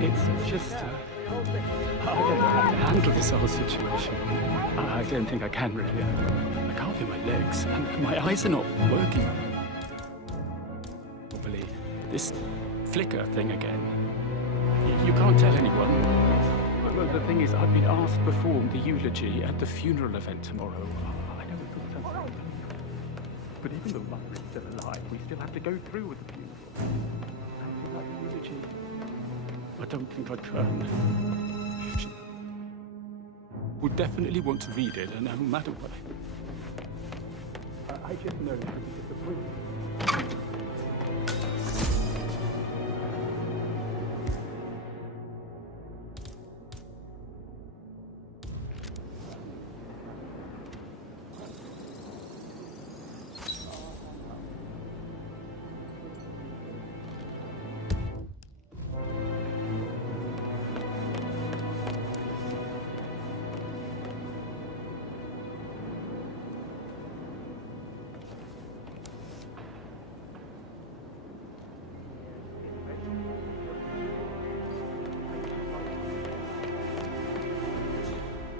It's just, I don't know how to handle this whole situation. I don't think I can, really. I can't feel my legs, and my eyes are not working properly. This flicker thing again. You can't tell anyone. But the thing is, I've been asked to perform the eulogy at the funeral event tomorrow. I know it doesn't sound but even though Mother is still alive, we still have to go through with the funeral. I feel like the eulogy. I don't think I can. She would definitely want to read it, no matter what. I just know she'll be disappointed.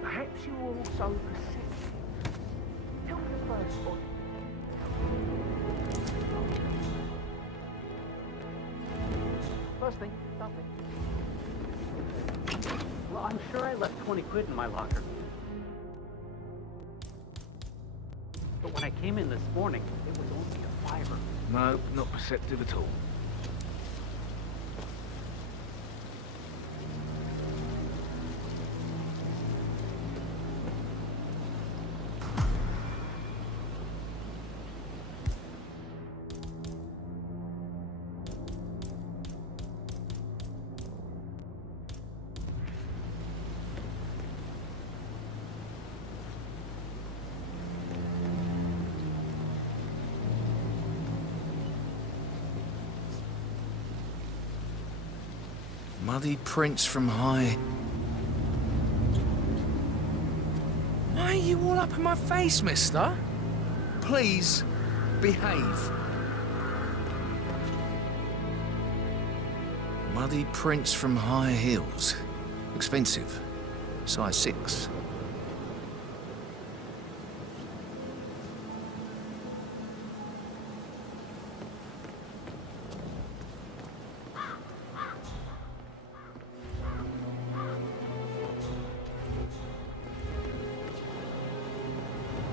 Perhaps you were also persistent. Tell me the first one. First thing, nothing. Well, I'm sure I left 20 quid in my locker. But when I came in this morning, it was only a $5. No, not perceptive at all. Muddy prints from high. Why are you all up in my face, mister? Please, Behave. Muddy prints from high heels. Expensive. Size 6.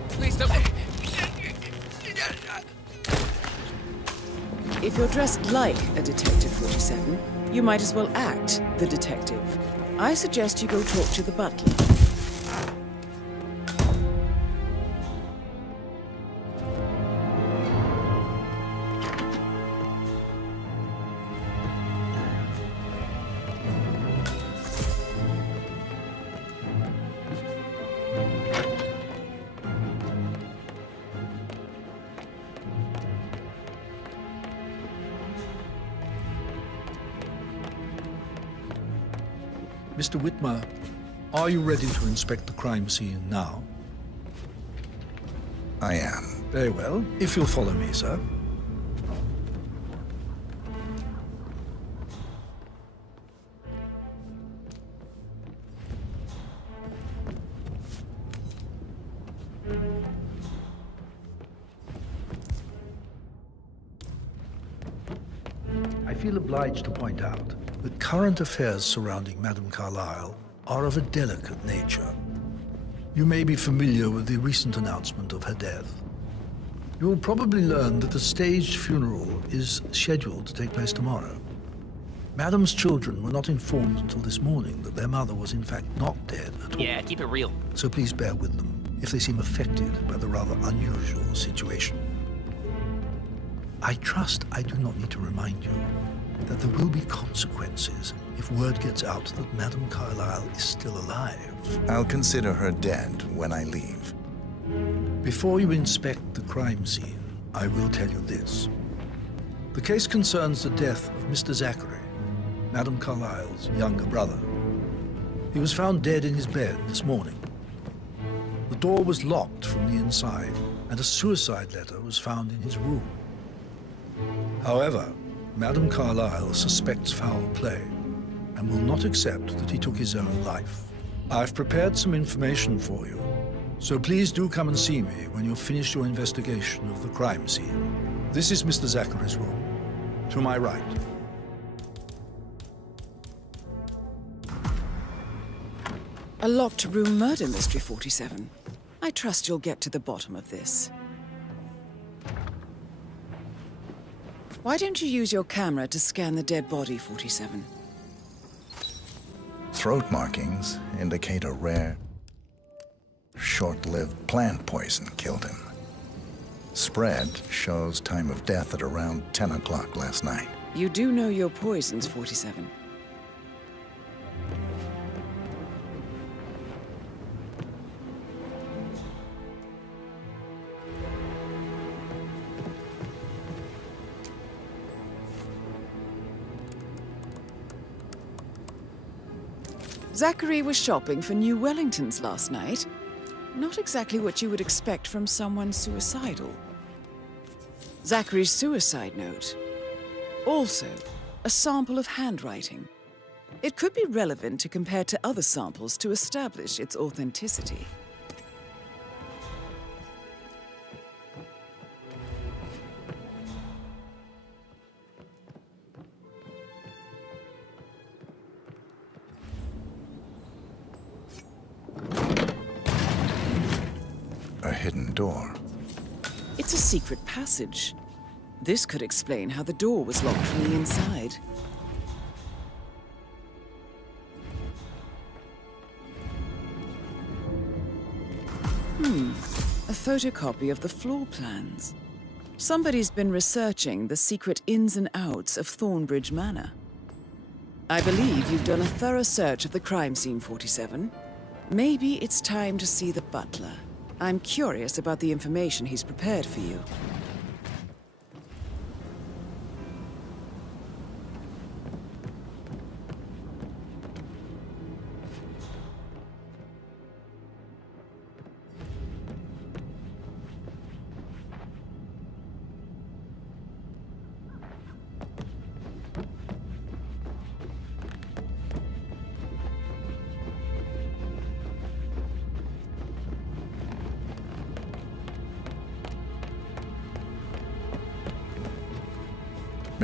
Please don't. If you're dressed like a Detective 47, you might as well act the detective. I suggest you go talk to the butler. Mr. Whitmer, are you ready to inspect the crime scene now? I am. Very well. If you'll follow me, sir. I feel obliged to point out that current affairs surrounding Madame Carlyle are of a delicate nature. You may be familiar with the recent announcement of her death. You will probably learn that the staged funeral is scheduled to take place tomorrow. Madame's children were not informed until this morning that their mother was in fact not dead at all. Yeah, keep it real. So please bear with them if they seem affected by the rather unusual situation. I trust I do not need to remind you that there will be consequences if word gets out that Madame Carlyle is still alive. I'll consider her dead when I leave. Before you inspect the crime scene, I will tell you this. The case concerns the death of Mr. Zachary, Madame Carlyle's younger brother. He was found dead in his bed this morning. The door was locked from the inside, and a suicide letter was found in his room. However, Madame Carlyle suspects foul play and will not accept that he took his own life. I've prepared some information for you, so please do come and see me when you've finished your investigation of the crime scene. This is Mr. Zachary's room, to my right. A locked room murder mystery, 47. I trust you'll get to the bottom of this. Why don't you use your camera to scan the dead body, 47? Throat markings indicate a rare, short-lived plant poison killed him. Spread shows time of death at around 10 o'clock last night. You do know your poisons, 47. Zachary was shopping for new Wellingtons last night. Not exactly what you would expect from someone suicidal. Zachary's suicide note. Also, a sample of handwriting. It could be relevant to compare to other samples to establish its authenticity. A hidden door. It's a secret passage. This could explain how the door was locked from the inside. A photocopy of the floor plans. Somebody's been researching the secret ins and outs of Thornbridge Manor. I believe you've done a thorough search of the crime scene, 47. Maybe it's time to see the butler. I'm curious about the information he's prepared for you.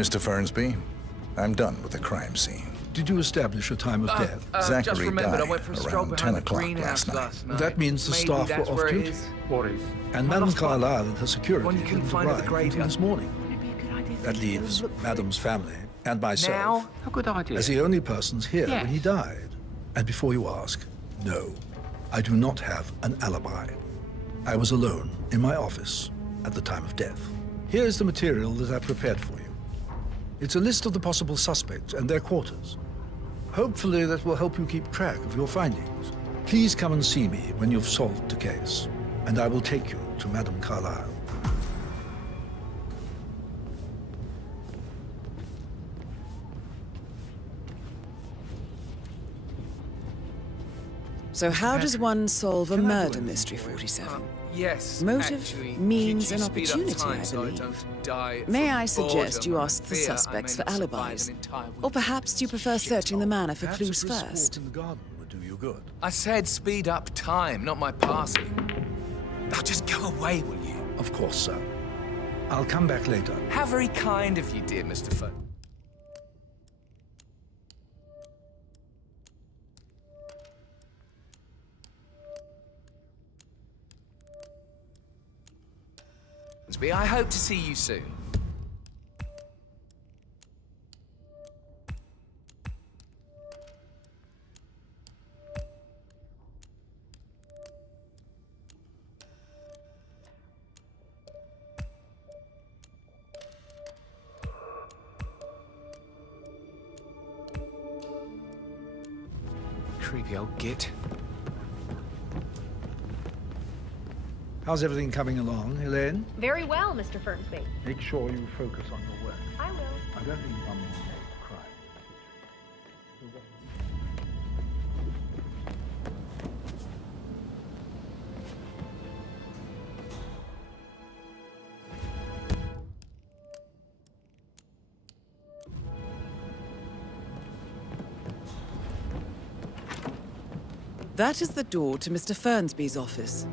Mr. Fernsby, I'm done with the crime scene. Did you establish a time of death? Just Zachary remembered died I went for a stroll around 10 behind the o'clock greenhouse last night. That means the Maybe staff that's were where off it duty. is. What is? And Madame Carlyle and her security One you couldn't didn't find at the arrive until graveyard. this morning. That leaves Madame's family and myself Now? A good idea. as the only persons here when he Yes. died. And before you ask, no, I do not have an alibi. I was alone in my office at the time of death. Here is the material that I prepared for you. It's a list of the possible suspects and their quarters. Hopefully that will help you keep track of your findings. Please come and see me when you've solved the case, and I will take you to Madame Carlyle. So how does one solve a murder mystery, 47? Yes. Motive, actually, means, could you and speed up opportunity, time I so believe. don't die May from I suggest boredom you and ask the fear I suspects may for not survive alibis? an entire week. Or perhaps you prefer searching the manor for Perhaps clues a brisk first? walk in the garden would do you good. I said speed up time, not my passing. Now just go away, will you? Of course, sir. I'll come back later. How very kind of you, dear Mr. Fern. I hope to see you soon. Creepy old git. How's everything coming along, Elaine? Very well, Mr. Fernsby. Make sure you focus on your work. I will. I don't need one more day of crime. That is the door to Mr. Fernsby's office.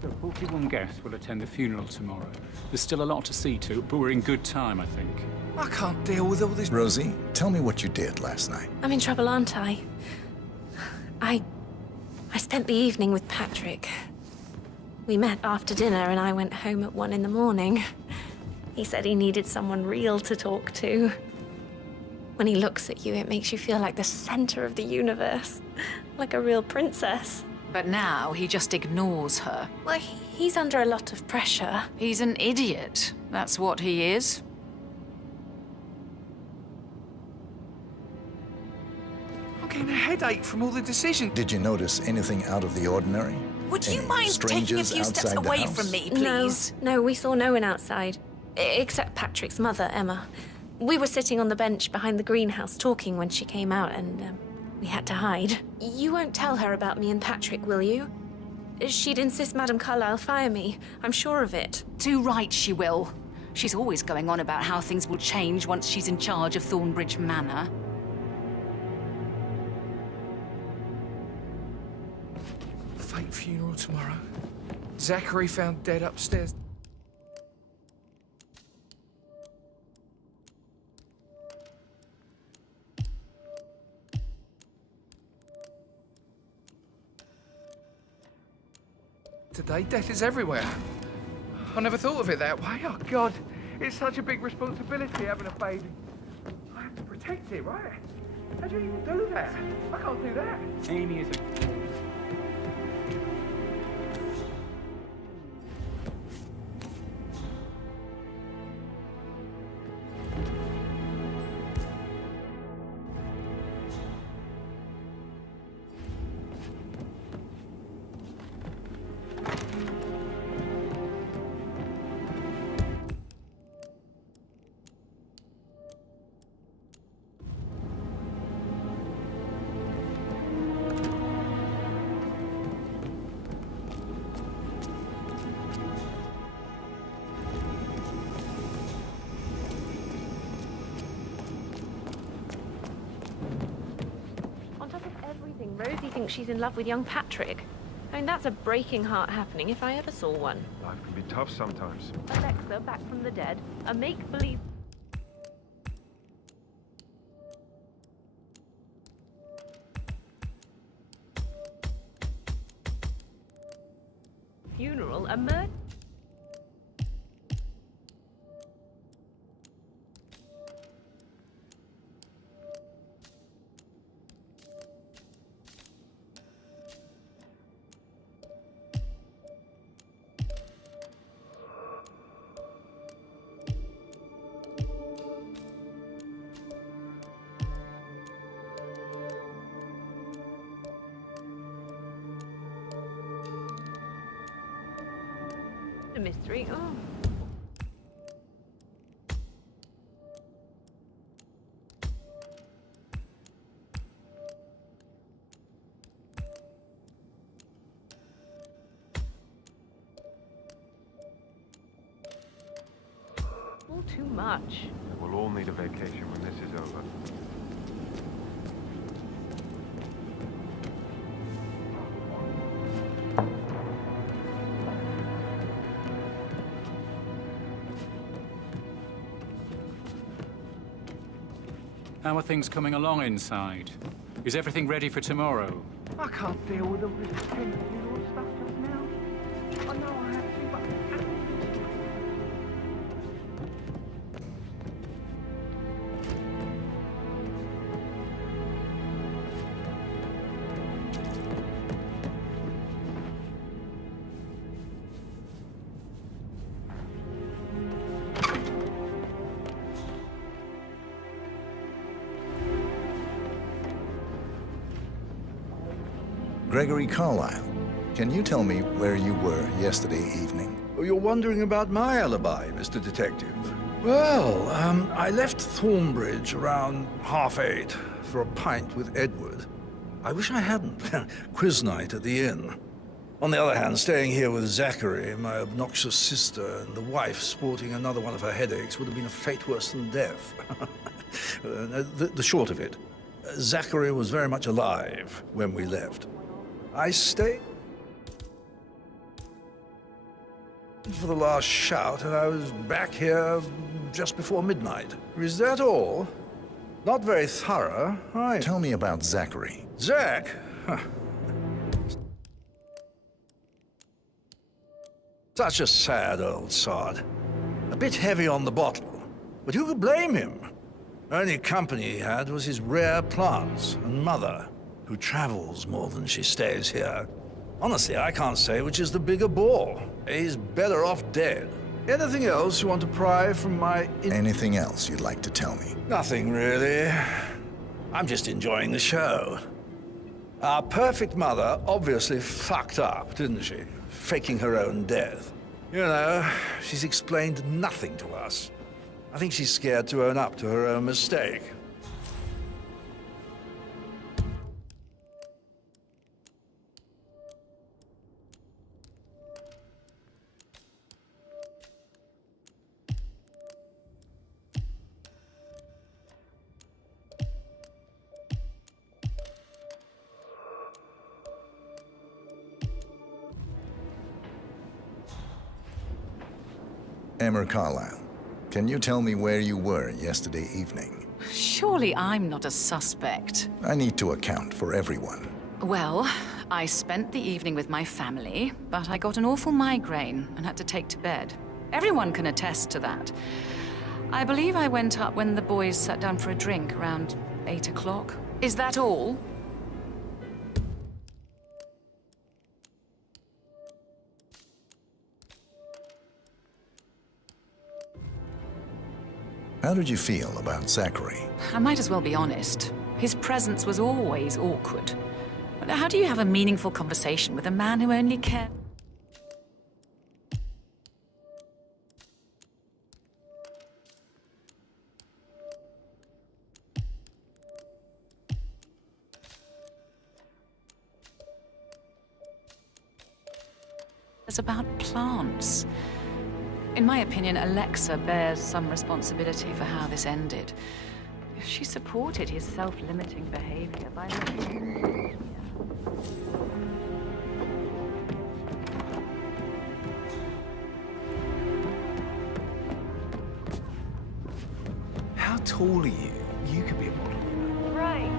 The 41 guests will attend the funeral tomorrow. There's still a lot to see to, but we're in good time, I think. I can't deal with all this. Rosie, tell me what you did last night. I'm in trouble, aren't I? I spent the evening with Patrick. We met after dinner and I went home at 1 in the morning. He said he needed someone real to talk to. When he looks at you, it makes you feel like the center of the universe. Like a real princess. But now he just ignores her. Well, he's under a lot of pressure. He's an idiot. That's what he is. I'm getting a headache from all the decisions. Did you notice anything out of the ordinary? Would you Any mind taking a strangers few steps outside the away house? from me, please? No, we saw no one outside. Except Patrick's mother, Emma. We were sitting on the bench behind the greenhouse talking when she came out and we had to hide. You won't tell her about me and Patrick, will you? She'd insist Madame Carlyle fire me. I'm sure of it. Too right she will. She's always going on about how things will change once she's in charge of Thornbridge Manor. Fake funeral tomorrow. Zachary found dead upstairs. Today, death is everywhere. I never thought of it that way. Oh, God. It's such a big responsibility having a baby. I have to protect it, right? How do you even do that? I can't do that. Amy is a... Rosie thinks she's in love with young Patrick. I mean, that's a breaking heart happening if I ever saw one. Life can be tough sometimes. Alexa, back from the dead. A make-believe... funeral, a murder... a mystery. Oh. All too much. We'll all need a vacation when this is over. How are things coming along inside? Is everything ready for tomorrow? I can't deal with all this funeral stuff just now. I know I have to, but... Gregory Carlyle, can you tell me where you were yesterday evening? Oh, you're wondering about my alibi, Mr. Detective. Well, I left Thornbridge around 8:30 for a pint with Edward. I wish I hadn't. Quiz night at the inn. On the other hand, staying here with Zachary, my obnoxious sister, and the wife sporting another one of her headaches would have been a fate worse than death. The short of it, Zachary was very much alive when we left. I stayed for the last shout, and I was back here just before midnight. Is that all? Not very thorough, right? Tell me about Zachary. Zach? Huh. Such a sad old sod. A bit heavy on the bottle, but who could blame him? Only company he had was his rare plants and mother, who travels more than she stays here. Honestly, I can't say which is the bigger bore. He's better off dead. Anything else you want to pry from my... Anything else you'd like to tell me? Nothing, really. I'm just enjoying the show. Our perfect mother obviously fucked up, didn't she? Faking her own death. You know, she's explained nothing to us. I think she's scared to own up to her own mistake. Emma Carlyle, can you tell me where you were yesterday evening? Surely I'm not a suspect. I need to account for everyone. Well, I spent the evening with my family, but I got an awful migraine and had to take to bed. Everyone can attest to that. I believe I went up when the boys sat down for a drink around 8 o'clock. Is that all? How did you feel about Zachary? I might as well be honest. His presence was always awkward. But how do you have a meaningful conversation with a man who only cares? About plants. In my opinion, Alexa bears some responsibility for how this ended. She supported his self-limiting behavior by letting him... How tall are you? You could be a model. Right.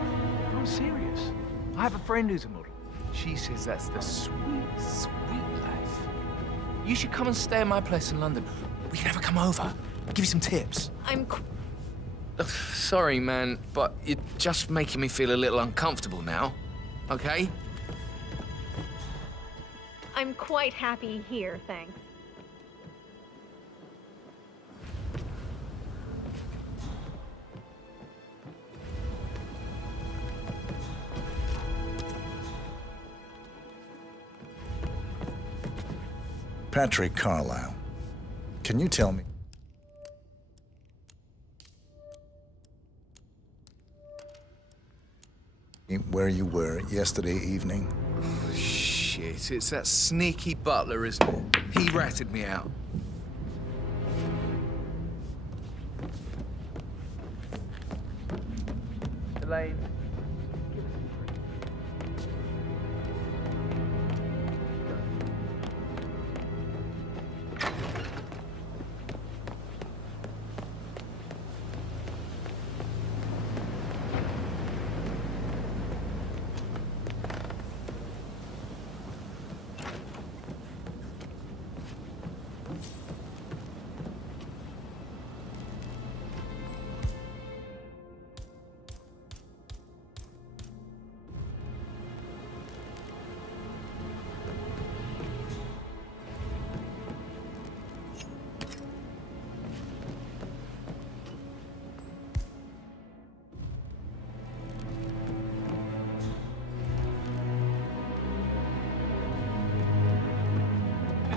I'm serious. I have a friend who's a model. She says that's the sweet, sweet life. You should come and stay at my place in London. We can have her come over. Give you some tips. Sorry, man, but you're just making me feel a little uncomfortable now. Okay? I'm quite happy here, thanks. Patrick Carlisle, can you tell me where you were yesterday evening? Shit, it's that sneaky butler, isn't it? He ratted me out. Elaine.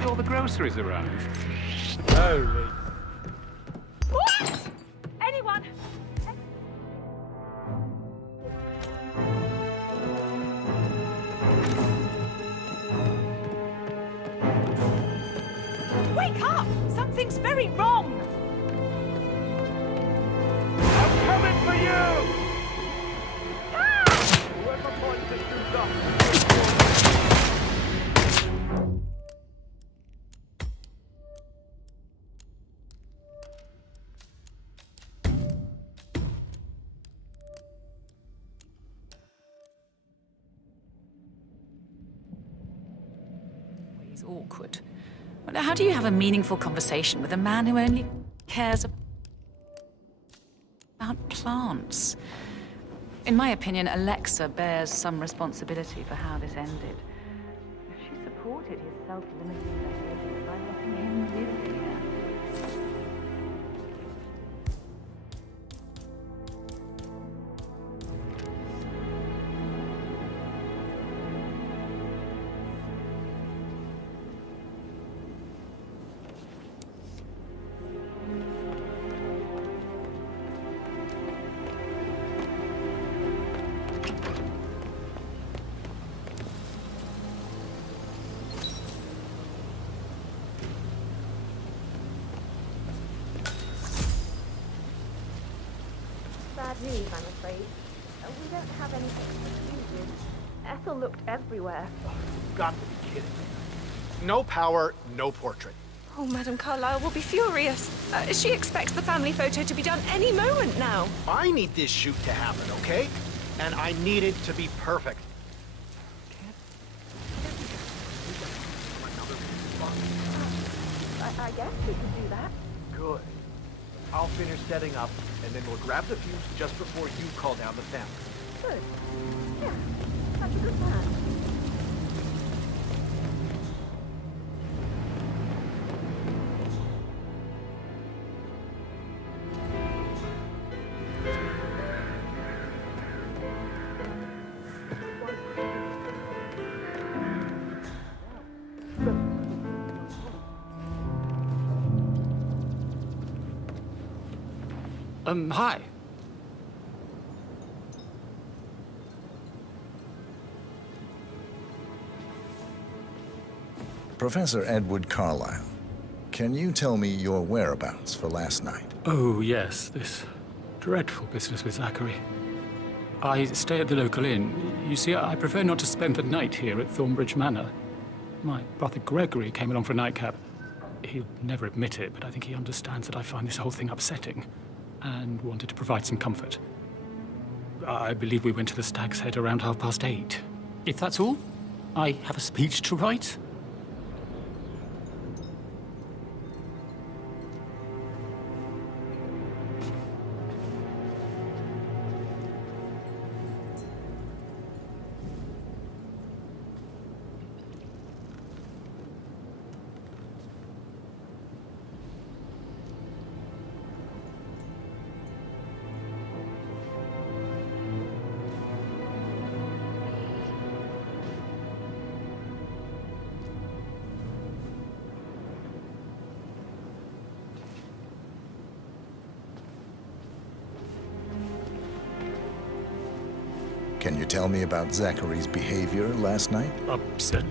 All the groceries around. Holy. What? Anyone? Wake up! Something's very wrong! I'm coming for you! Whoever points this dude's up. He's awkward. Well, how do you have a meaningful conversation with a man who only cares about plants? In my opinion, Alexa bears some responsibility for how this ended. She supported his self-limiting behavior by letting him live here. Bad news, I'm afraid. We don't have any excuses. Ethel looked everywhere. You've got to be kidding me. No power, no portrait. Oh, Madame Carlisle will be furious. She expects the family photo to be done any moment now. I need this shoot to happen, okay? And I need it to be perfect. I guess we could do that. Good. I'll finish setting up, and then we'll grab the fuse just before you call down the family. Good. Yeah, that's a good plan. Hi. Professor Edward Carlisle, can you tell me your whereabouts for last night? Oh, yes, this dreadful business with Zachary. I stay at the local inn. You see, I prefer not to spend the night here at Thornbridge Manor. My brother Gregory came along for a nightcap. He'll never admit it, but I think he understands that I find this whole thing upsetting and wanted to provide some comfort. I believe we went to the Stag's Head around 8:30. If that's all, I have a speech to write. Can you tell me about Zachary's behavior last night? Upset.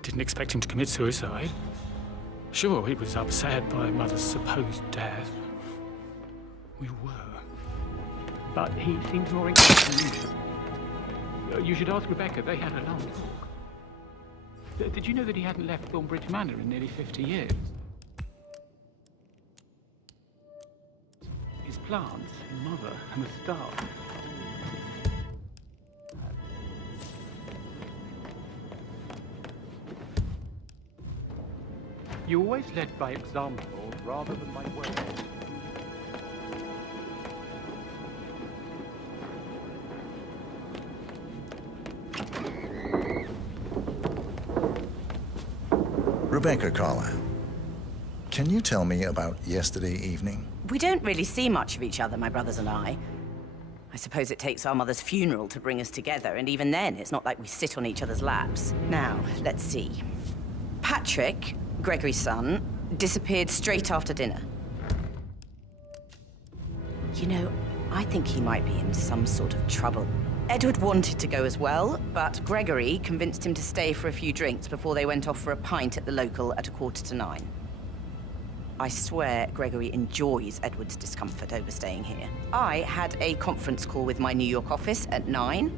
Didn't expect him to commit suicide. Sure, he was upset by Mother's supposed death. We were. But he seemed more inclined than usual. You should ask Rebecca. They had a long talk. Did you know that he hadn't left Thornbridge Manor in nearly 50 years? His plants, Mother, and the staff. You always led by example rather than by words. Rebecca Carlyle, can you tell me about yesterday evening? We don't really see much of each other, my brothers and I. I suppose it takes our mother's funeral to bring us together, and even then, it's not like we sit on each other's laps. Now, let's see. Patrick, Gregory's son, disappeared straight after dinner. You know, I think he might be in some sort of trouble. Edward wanted to go as well, but Gregory convinced him to stay for a few drinks before they went off for a pint at the local at 9:15. I swear Gregory enjoys Edward's discomfort over staying here. I had a conference call with my New York office at 9,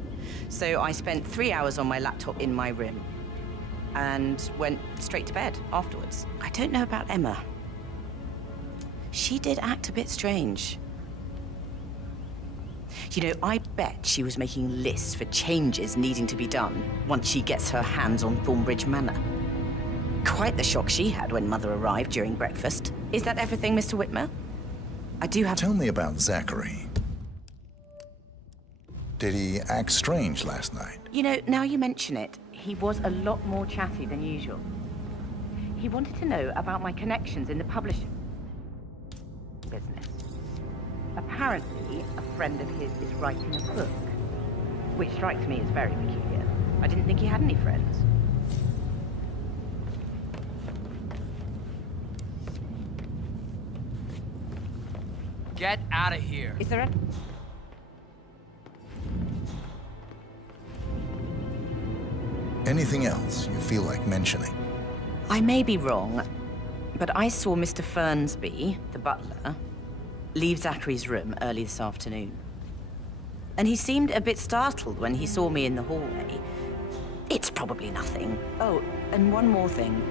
so I spent 3 hours on my laptop in my room and went straight to bed afterwards. I don't know about Emma. She did act a bit strange. You know, I bet she was making lists for changes needing to be done once she gets her hands on Thornbridge Manor. Quite the shock she had when Mother arrived during breakfast. Is that everything, Mr. Whitmer? I do have... Tell me about Zachary. Did he act strange last night? You know, now you mention it, he was a lot more chatty than usual. He wanted to know about my connections in the publishing business. Apparently, a friend of his is writing a book, which strikes me as very peculiar. I didn't think he had any friends. Get out of here. Is there a... Anything else you feel like mentioning? I may be wrong, but I saw Mr. Fernsby, the butler, leave Zachary's room early this afternoon. And he seemed a bit startled when he saw me in the hallway. It's probably nothing. Oh, and one more thing.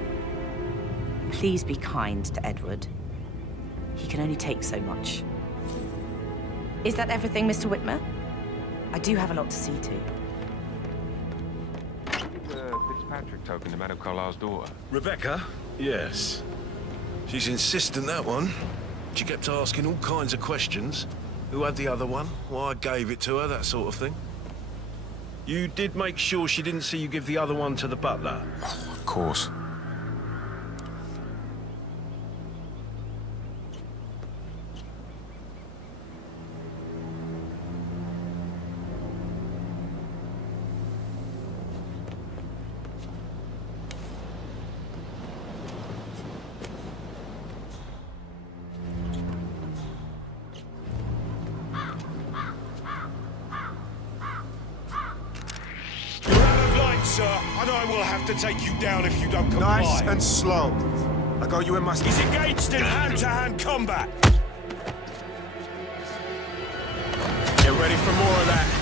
Please be kind to Edward. He can only take so much. Is that everything, Mr. Whitmer? I do have a lot to see to. Fitzpatrick token to Madame Carlyle's daughter. Rebecca? Yes. She's insistent, that one. She kept asking all kinds of questions. Who had the other one? Why I gave it to her, that sort of thing. You did make sure she didn't see you give the other one to the butler? Oh, of course. And I will have to take you down if you don't comply. Nice and slow. I got you in my... He's engaged in hand-to-hand combat. Get ready for more of that.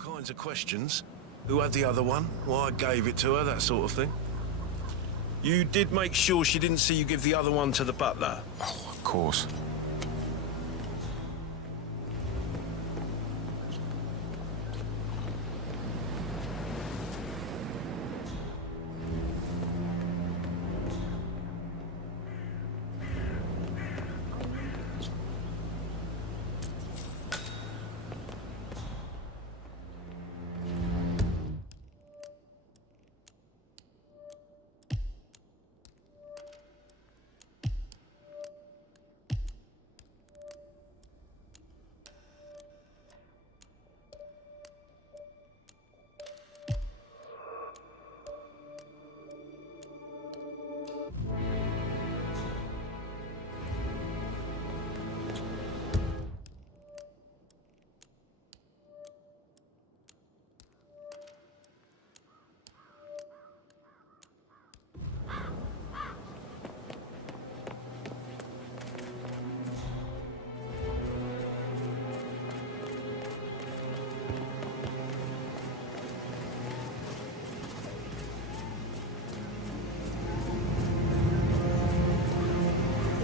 Kinds of questions. Who had the other one? Why I gave it to her, that sort of thing. You did make sure she didn't see you give the other one to the butler? Oh, of course.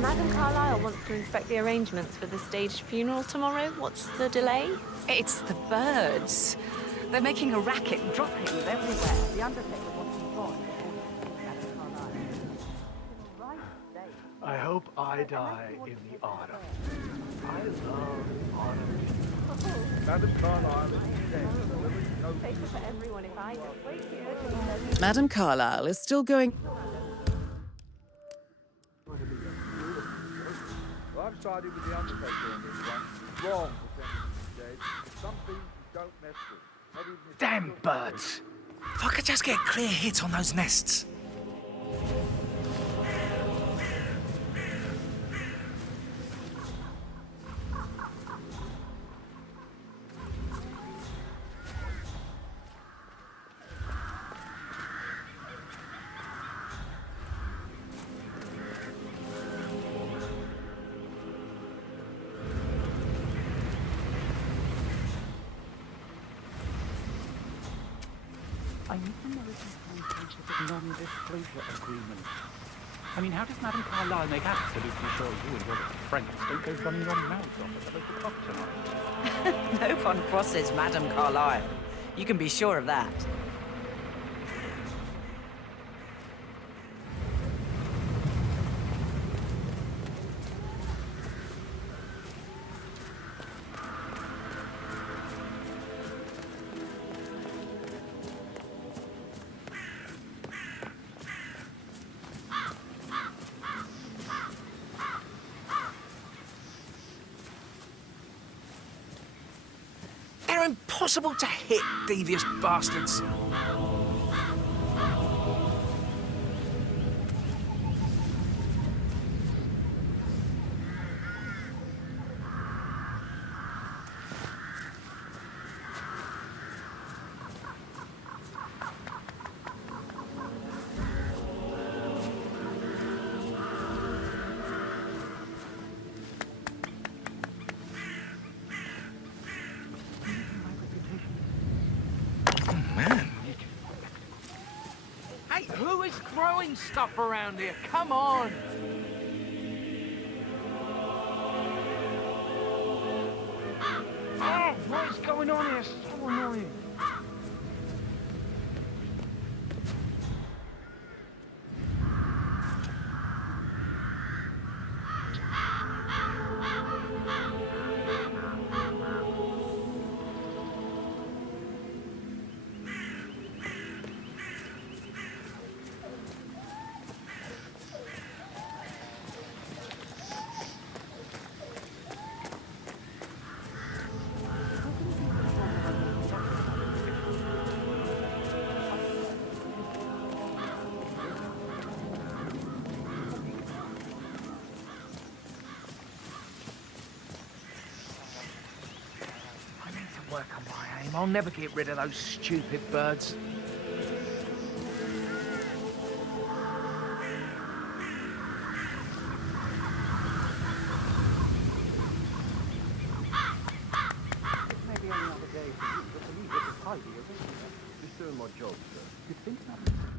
Madam Carlyle wants to inspect the arrangements for the staged funeral tomorrow. What's the delay? It's the birds. They're making a racket, dropping them everywhere. The Undertaker wants them gone before Madam Carlyle. I hope I die in the autumn. I love autumn. Madam Carlyle is dead. Safer for everyone if I just wait here. Madam Carlyle is still going... I've sided with the Undertaker on this one. Wrong for sending him dead. Some things you don't mess with. Not even if Damn birds! If I could just get a clear hit on those nests. I need to know if you can of non-disclosure agreement. I mean, how does Madame Carlyle make absolutely sure you and your friends don't go running your mouths off at the local pub tonight? No one crosses Madame Carlyle. You can be sure of that. They're impossible to hit, devious bastards. Hey, who is throwing stuff around here? Come on! Oh, what is going on here? So annoying. work on my aim. I'll never get rid of those stupid birds. Maybe any other day for you, but believe it, it's tidy, isn't it? Just doing my job, sir. You think nothing?